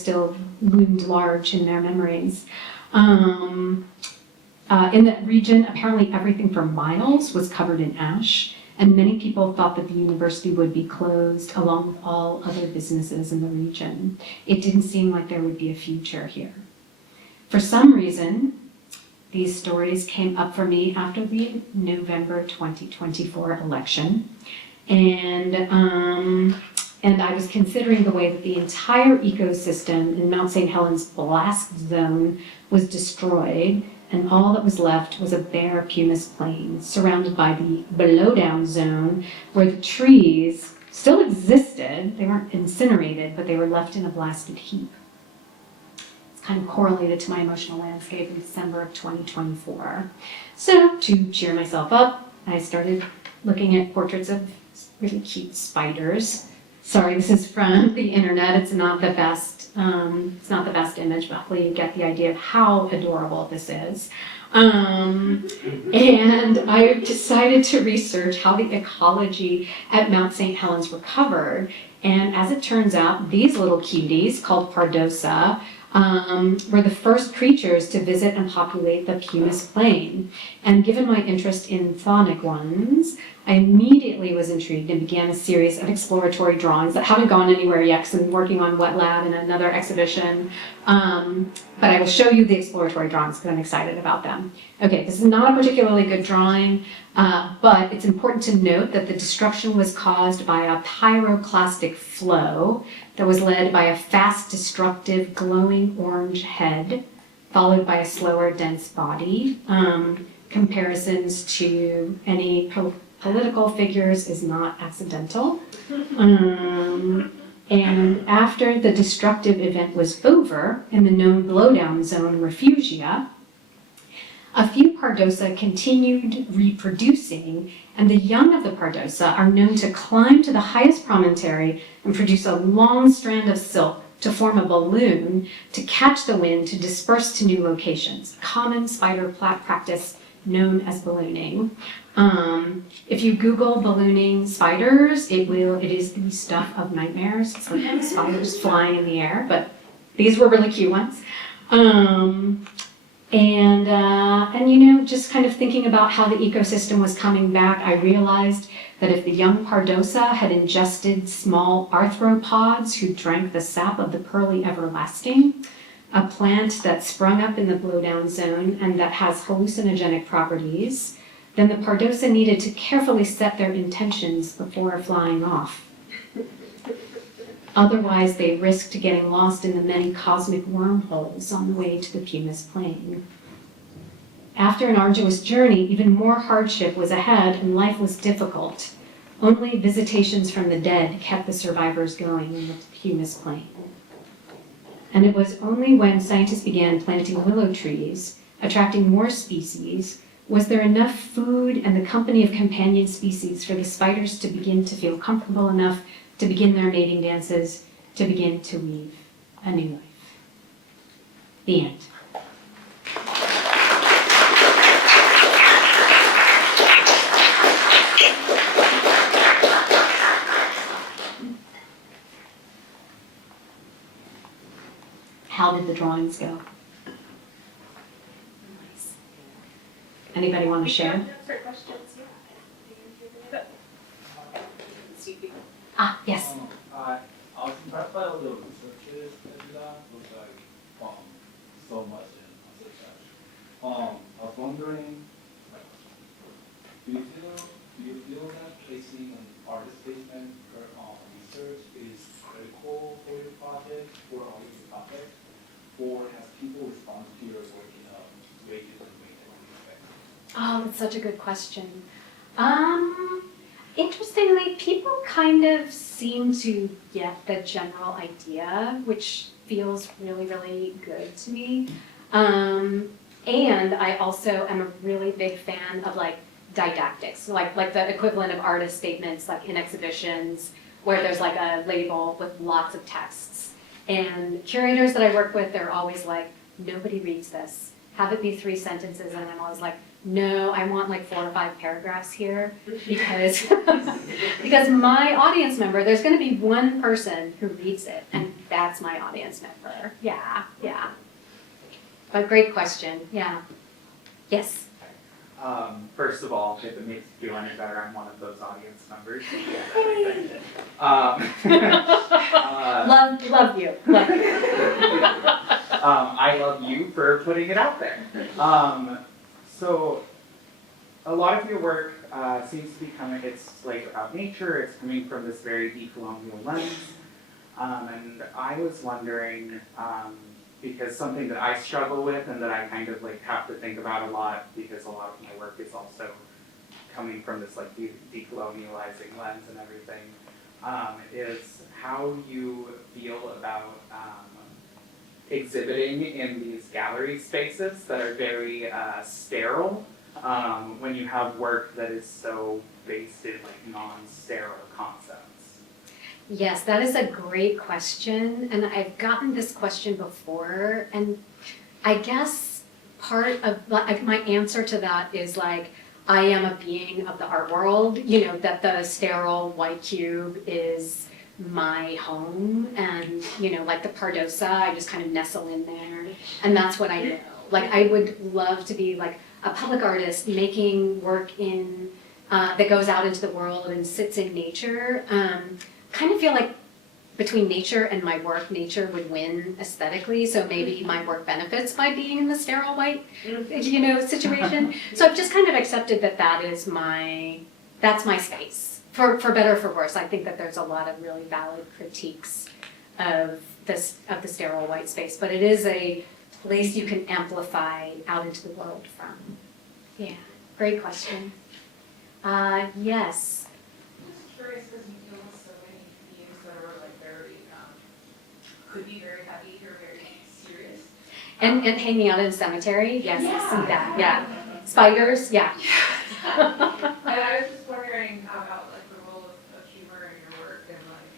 still loomed large in their memories. In that region, apparently everything for miles was covered in ash, and many people thought that the university would be closed along with all other businesses in the region. It didn't seem like there would be a future here. For some reason, these stories came up for me after the November 2024 election, and I was considering the way that the entire ecosystem in Mount St. Helens blast zone was destroyed, and all that was left was a bare pumice plain surrounded by the blowdown zone where the trees still existed. They weren't incinerated, but they were left in a blasted heap. It's kind of correlated to my emotional landscape in December of 2024. So to cheer myself up, I started looking at portraits of really cute spiders. Sorry, this is from the internet. It's not the best image, but hopefully you get the idea of how adorable this is. And I decided to research how the ecology at Mount St. Helens recovered. And as it turns out, these little cuties called Pardosa were the first creatures to visit and populate the pumice plain. And given my interest in chthonic ones, I immediately was intrigued and began a series of exploratory drawings that haven't gone anywhere yet because I'm working on Wet Lab and another exhibition. But I will show you the exploratory drawings because I'm excited about them. Okay, this is not a particularly good drawing, but it's important to note that the destruction was caused by a pyroclastic flow that was led by a fast, destructive, glowing orange head, followed by a slower, dense body. Comparisons to any political figures is not accidental. And after the destructive event was over in the known blowdown zone refugia, A few Pardosa continued reproducing, and the young of the Pardosa are known to climb to the highest promontory and produce a long strand of silk to form a balloon to catch the wind to disperse to new locations, a common spider practice known as ballooning. If you Google ballooning spiders, it is the stuff of nightmares. It's like spiders flying in the air, but these were really cute ones. And you know, just kind of thinking about how the ecosystem was coming back, I realized that if the young Pardosa had ingested small arthropods who drank the sap of the pearly everlasting, a plant that sprung up in the blowdown zone and that has hallucinogenic properties, then the Pardosa needed to carefully set their intentions before flying off. Otherwise, they risked getting lost in the many cosmic wormholes on the way to the Pumice Plain. After an arduous journey, even more hardship was ahead and life was difficult. Only visitations from the dead kept the survivors going in the Pumice Plain. And it was only when scientists began planting willow trees, attracting more species, was there enough food and the company of companion species for the spiders to begin to feel comfortable enough to begin their mating dances, to begin to weave a new life. The end. How did the drawings go? Nice. Anybody want to share? Answer questions, yeah. Ah, yes. I was impressed by all the researches that you done. Looks like so much in research. I was wondering, do you feel that placing an artist statement for research is critical for your project or all your topics, or has people responded to your work in a way different way than you expect? Oh, that's such a good question. Interestingly, people kind of seem to get the general idea, which feels really, really good to me. And I also am a really big fan of like didactics, like the equivalent of artist statements, like in exhibitions, where there's like a label with lots of texts. And curators that I work with, they're always like, nobody reads this. Have it be 3 sentences, and I'm always like, no, I want like 4 or 5 paragraphs here because because my audience member, there's going to be one person who reads it, and that's my audience member. Yeah. But great question. Yeah. Yes. First of all, if it makes you feel any better, I'm one of those audience members. Love you. Love you. I love you for putting it out there. So a lot of your work seems to be coming, it's like about nature, it's coming from this very decolonial lens. And I was wondering, because something that I struggle with and that I kind of like have to think about a lot, because a lot of my work is also coming from this like decolonializing lens and everything, is how you feel about exhibiting in these gallery spaces that are very sterile, when you have work that is so based in like non-sterile concepts. Yes, that is a great question, and I've gotten this question before, and I guess part of like my answer to that is like, I am a being of the art world, you know, that the sterile white cube is my home, and you know, like the Pardosa, I just kind of nestle in there, and that's what I know. Like I would love to be like a public artist making work in that goes out into the world and sits in nature. Kind of feel like between nature and my work, nature would win aesthetically, so maybe my work benefits by being in the sterile white, you know, situation. So I've just kind of accepted that that's my space. For better or for worse, I think that there's a lot of really valid critiques of the sterile white space, but it is a place you can amplify out into the world from. Yeah, great question. Yes. I'm just curious because you deal with so many themes that are like very, could be very heavy or very serious. And hanging out in a cemetery, yes, I see that, yeah. Spiders, yeah. And I was just wondering about like the role of humor in your work and like,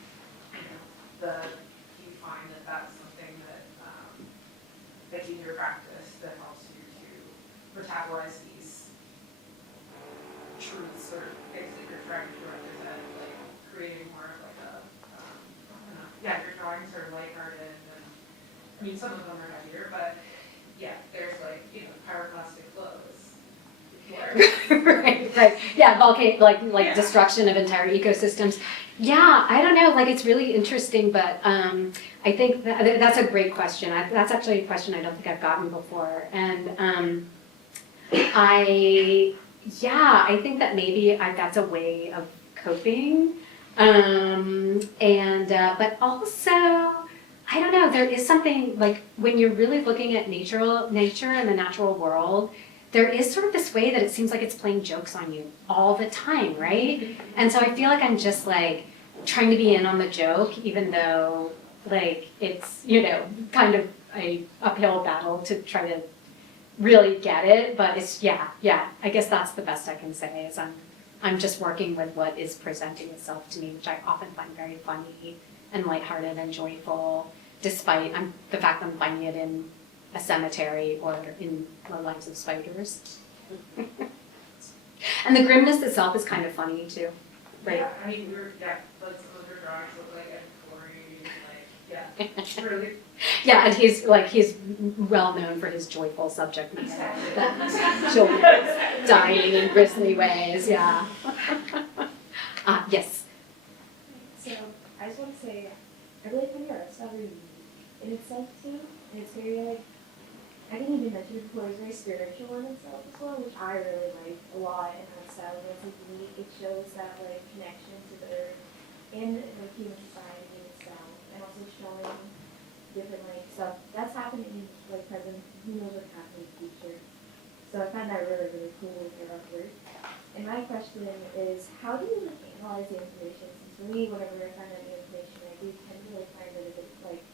you know, do you find that that's something that in your practice that helps you to metabolize these truths or things that you're trying to represent, like creating more of like a, your drawings are lighthearted and, I mean, some of them are heavier, but yeah, there's like, you know, pyroclastic flows. Right, yeah, like Yeah. destruction of entire ecosystems. Yeah, I don't know, like it's really interesting, but I think that's a great question. That's actually a question I don't think I've gotten before, and I think that maybe that's a way of coping, but also I don't know. There is something like when you're really looking at nature and the natural world. There is sort of this way that it seems like it's playing jokes on you all the time, right? And so I feel like I'm just like trying to be in on the joke, even though like it's, you know, kind of a uphill battle to try to really get it. But it's, yeah, I guess that's the best I can say is I'm just working with what is presenting itself to me, which I often find very funny and lighthearted and joyful, despite the fact I'm finding it in a cemetery or in the lives of spiders. And the grimness itself is kind of funny too. Right? Yeah, I mean, like some of your drawings look like Ed Corey, like, yeah, really. Yeah, and he's well known for his joyful subject matter. Exactly. That children dying in grisly ways, yeah. Yes. So I just want to say, I really find your art style very unique in itself too, and it's very like, I didn't even mention it before, it's very spiritual in itself as well, which I really like a lot in art style. It's like unique, it shows that like connection to the earth and like human society itself, and also showing different like stuff that's happening like present, who knows what's happening in the future. So I find that really, really cool with your artwork. And my question is, how do you like analyze the information? Since for me, whenever I find out new information, I do tend to like find that it's like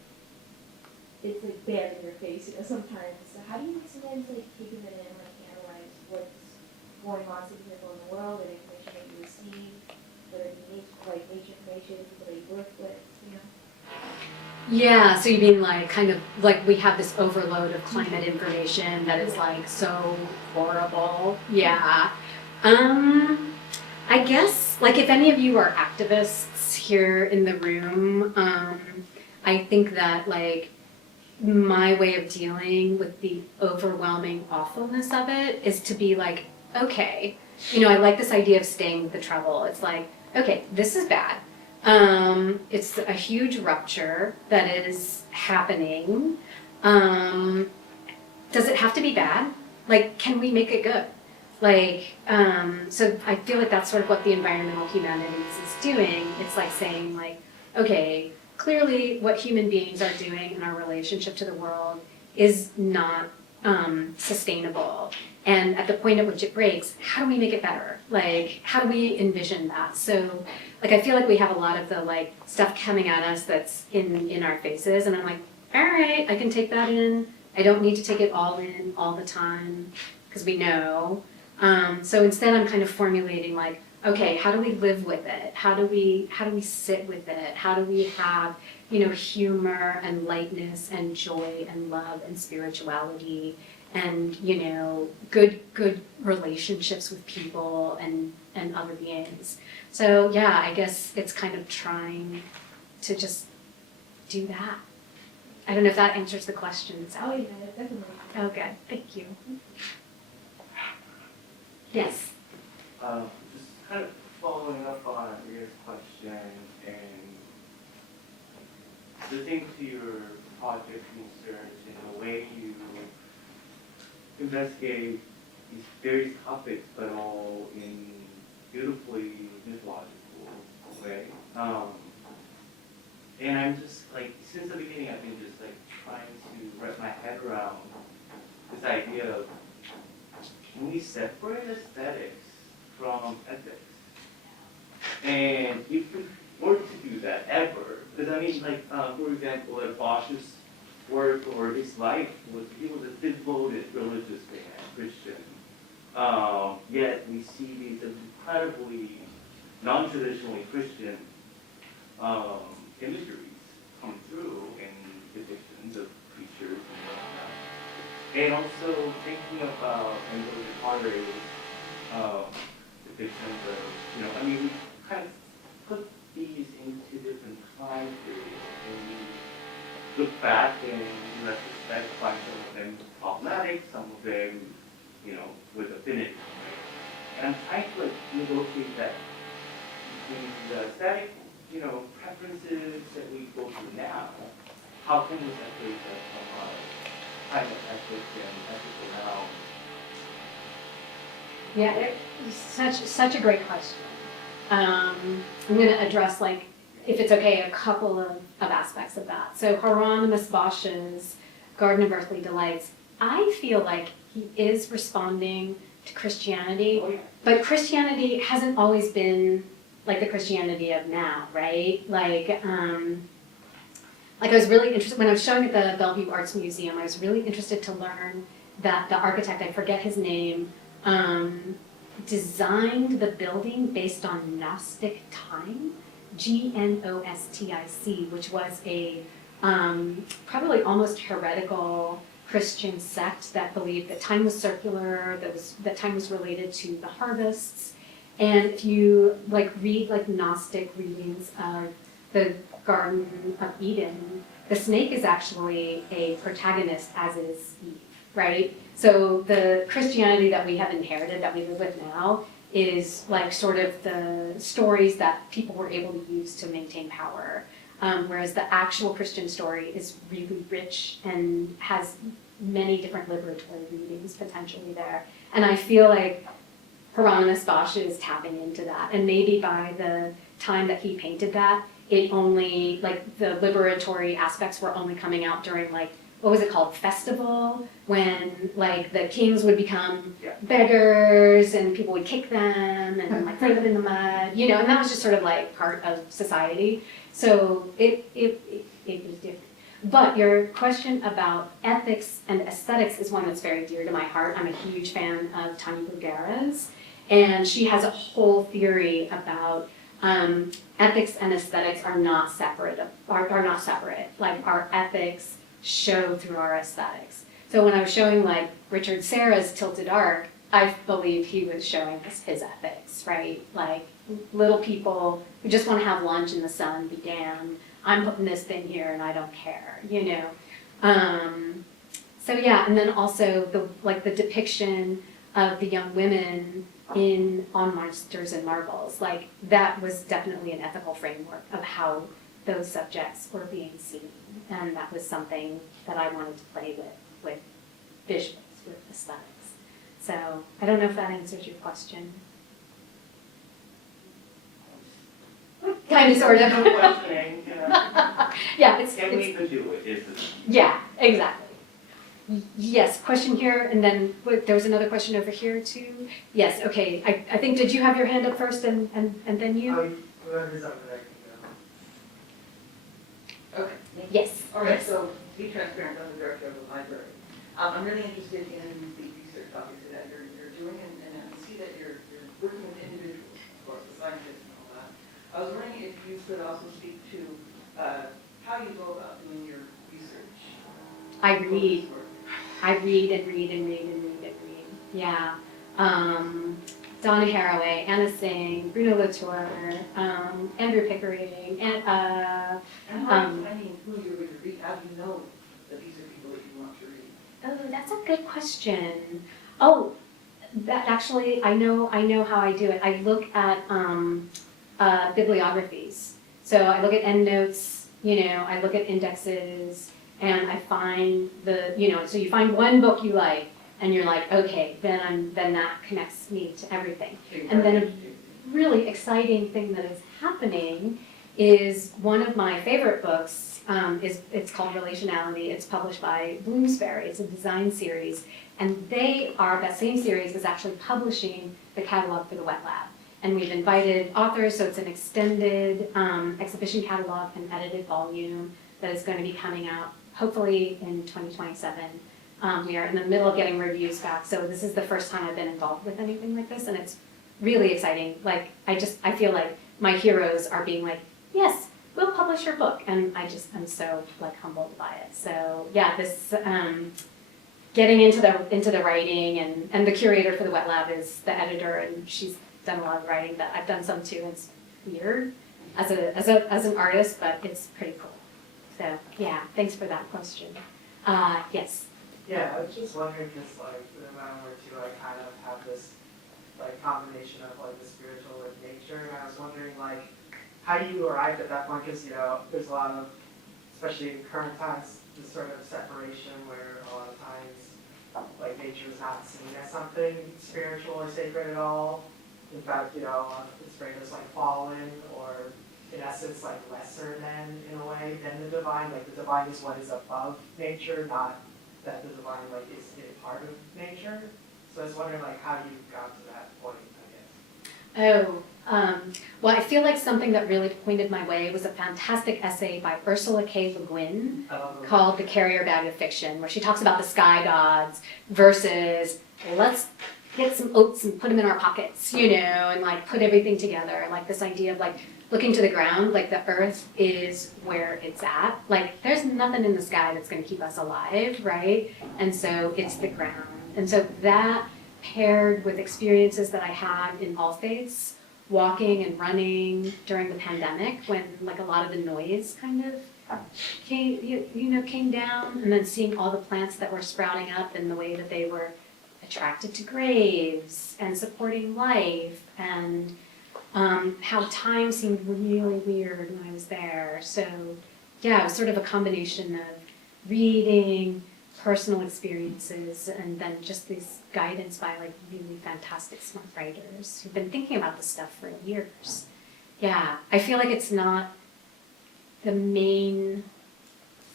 bad in your face, you know, sometimes. So how do you sometimes like take a minute and like analyze what's going on, for example, in the world and information that you receive, whether it be nature information, people that you work with, you know? Yeah, so you mean like kind of like we have this overload of climate information that is like so horrible. Yeah. I guess like if any of you are activists here in the room, I think that like my way of dealing with the overwhelming awfulness of it is to be like, okay, you know, I like this idea of staying with the trouble. It's like, okay, this is bad. It's a huge rupture that is happening. Does it have to be bad? Like, can we make it good? Like, so I feel like that's sort of what the environmental humanities is doing. It's like saying like, okay, clearly what human beings are doing in our relationship to the world is not sustainable. And at the point at which it breaks, how do we make it better? Like, how do we envision that? So, like, I feel like we have a lot of the, like, stuff coming at us that's in our faces, and I'm like, all right, I can take that in. I don't need to take it all in all the time, because we know. So instead I'm kind of formulating, like, okay, how do we live with it? How do we sit with it? How do we have, you know, humor and lightness and joy and love and spirituality and, you know, good relationships with people and other beings. So yeah, I guess it's kind of trying to just do that. I don't know if that answers the question. Oh yeah, definitely. Oh, good. Thank you. Yes. Just kind of following up on your question and listening to your project research and the way you investigate these various topics, but all in beautifully mythological way. And I'm just like, since the beginning, I've been just like trying to wrap my head around this idea of, can we separate aesthetics from ethics? And if we were to do that ever, because I mean, like, for example, like Bosch's work or his life he was a devoted religious man, Christian. Yet we see these incredibly non-traditionally Christian imageries come through in depictions of creatures and whatnot. And also thinking about and those pottery depictions of, I mean, we kind of put these into different time periods, and we look back and in retrospect find some of them problematic, some of them, with affinity. Right? And I'm trying to like negotiate that between the aesthetic, preferences that we go through now. How can we separate that from our kind of ethics and ethical now? Yeah, such a great question. I'm going to address, if it's okay, a couple of aspects of that. So Hieronymus Bosch's Garden of Earthly Delights, I feel like he is responding to Christianity, but Christianity hasn't always been like the Christianity of now, right? I was really interested, when I was showing at the Bellevue Arts Museum, I was really interested to learn that the architect, I forget his name, designed the building based on Gnostic time, Gnostic, which was a probably almost heretical Christian sect that believed that time was circular, that time was related to the harvests. And if you read Gnostic readings of the Garden of Eden, the snake is actually a protagonist, as is Eve, right? So the Christianity that we have inherited, that we live with now, is sort of the stories that people were able to use to maintain power. Whereas the actual Christian story is really rich and has many different liberatory readings potentially there. And I feel like Hieronymus Bosch is tapping into that. And maybe by the time that he painted that, it only, the liberatory aspects were only coming out during, what was it called, festival, when, the kings would become beggars and people would kick them and, throw them in the mud, and that was just sort of, part of society. So it was different. But your question about ethics and aesthetics is one that's very dear to my heart. I'm a huge fan of Tanya Bruguera's, and she has a whole theory about ethics and aesthetics are not separate. Our ethics show through our aesthetics. So when I was showing Richard Serra's Tilted Arc, I believe he was showing us his ethics, right? Little people who just want to have lunch in the sun, be damned. I'm putting this thing here and I don't care, So yeah, and then also the depiction of the young women on Monsters and Marvels, that was definitely an ethical framework of how those subjects were being seen, and that was something that I wanted to play with visuals, with aesthetics. So I don't know if that answers your question. Kind of, sort of. Questioning, Yeah, can we even do it? Yeah, exactly. Yes, question here, and then there was another question over here too. Yes, okay. I think, did you have your hand up first and then you? Whoever's up there can go. Okay. Yes. All right, yes. so be transparent, I'm the director of the library. I'm really interested in the research, obviously, that you're doing, and I see that you're working with individuals, of course, the scientists and all that. I was wondering if you could also speak to how you go about doing your research. I read and read and read and read and read. Yeah. Donna Haraway, Anna Singh, Bruno Latour, Andrew Pickering, and And how are you finding who you're going to read? How do you know that these are people that you want to read? oh, that's a good question. Oh, that actually, I know how I do it. I look at bibliographies. So I look at endnotes, I look at indexes, and I find so you find one book you like, and you're like, okay, then that connects me to everything. And then a really exciting thing that is happening is one of my favorite books, it's called Relationality. It's published by Bloomsbury. It's a design series. And that same series is actually publishing the catalog for the Wet Lab. And we've invited authors, so it's an extended exhibition catalog, an edited volume that is going to be coming out hopefully in 2027. We are in the middle of getting reviews back, so this is the first time I've been involved with anything like this, and it's really exciting. Like, I feel like my heroes are being like, yes, we'll publish your book, and I'm so like humbled by it. So yeah, this getting into the writing, and the curator for the wet lab is the editor, and she's done a lot of writing that I've done some too. And it's weird as an artist, but it's pretty cool. So yeah, thanks for that question. Yes. Yeah, I was just wondering, because like in my own work too, I kind of have this like combination of like the spiritual with nature, and I was wondering like, how do you arrive at that point? Because you know, there's a lot of, especially in current times, this sort of separation where a lot of times like nature is not seen as something spiritual or sacred at all. In fact, you know, it's framed as like fallen or in essence like lesser than, in a way, than the divine. Like the divine is what is above nature, not that the divine like is a part of nature. So I was wondering like how you got to that point, I guess. Well, I feel like something that really pointed my way was a fantastic essay by Ursula K. Le Guin called The Carrier Bag of Fiction, where she talks about the sky gods versus let's get some oats and put them in our pockets, you know, and like put everything together. Like this idea of like looking to the ground, like the earth is where it's at. Like there's nothing in the sky that's going to keep us alive, right? And so it's the ground. And so that paired with experiences that I had in all faiths, walking and running during the pandemic when like a lot of the noise kind of came down, and then seeing all the plants that were sprouting up and the way that they were attracted to graves and supporting life, and how time seemed really weird when I was there. So yeah, it was sort of a combination of reading, personal experiences, and then just this guidance by like really fantastic smart writers who've been thinking about this stuff for years. Yeah, I feel like it's not the main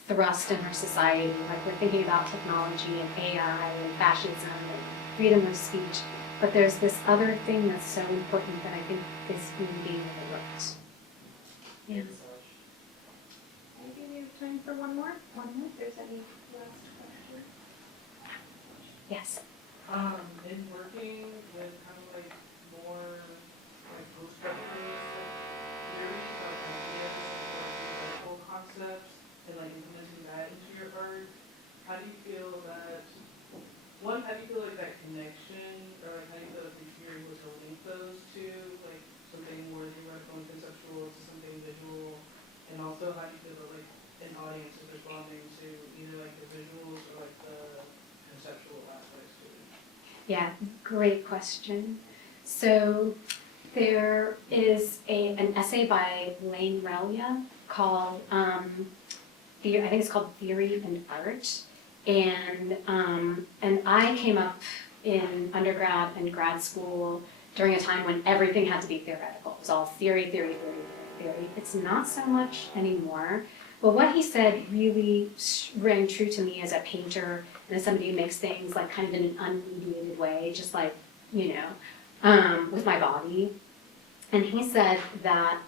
thrust in our society. Like we're thinking about technology and AI and fascism and freedom of speech, but there's this other thing that's so important that I think is being overlooked. Yeah. I think we have time for one more. If there's any last question. Yes. In working with kind of like more like post-structuralist theories or ideas or conceptual concepts and like implementing that into your art, how do you feel that, one, how do you feel like that connection, or like how do you feel like the theory was to link those two, like something more theoretical and conceptual to something visual, and also how do you feel that like an audience is responding to either like the visuals or like the conceptual aspects to it? Yeah, great question. So there is an essay by Lane Relia called, I think it's called Theory and Art. And I came up in undergrad and grad school during a time when everything had to be theoretical. It was all theory, theory, theory, theory. It's not so much anymore. But what he said really rang true to me as a painter and as somebody who makes things like kind of in an unmediated way, just like, you know, with my body. And he said that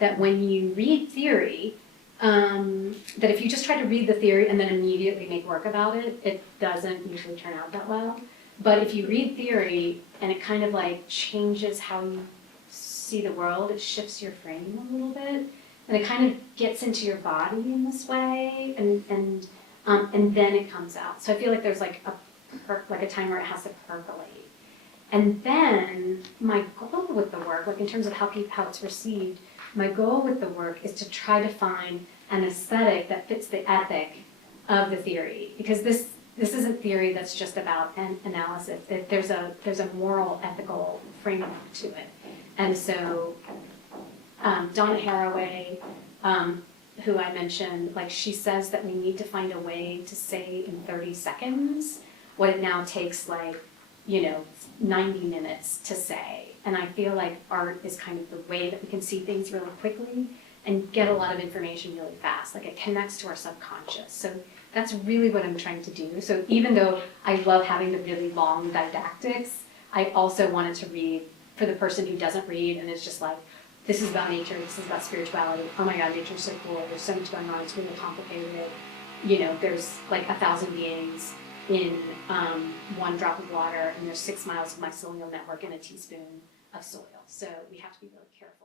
that when you read theory, that if you just try to read the theory and then immediately make work about it, it doesn't usually turn out that well. But if you read theory and it kind of like changes how you see the world, it shifts your frame a little bit. And it kind of gets into your body in this way, and then it comes out. So I feel like there's like a time where it has to percolate. And then my goal with the work, like in terms of how it's received, my goal with the work is to try to find an aesthetic that fits the ethic of the theory, because this isn't theory that's just about an analysis. There's a moral, ethical framework to it, and so. Donna Haraway, who I mentioned, like she says that we need to find a way to say in 30 seconds what it now takes like, 90 minutes to say. And I feel like art is kind of the way that we can see things really quickly and get a lot of information really fast. Like it connects to our subconscious. So that's really what I'm trying to do. So even though I love having the really long didactics, I also wanted to read for the person who doesn't read and is just like, this is about nature, this is about spirituality. Oh my God, nature's so cool. There's so much going on. It's really complicated. you know, there's like 1,000 beings in one drop of water, and there's 6 miles of mycelial network in a teaspoon of soil. So we have to be really careful.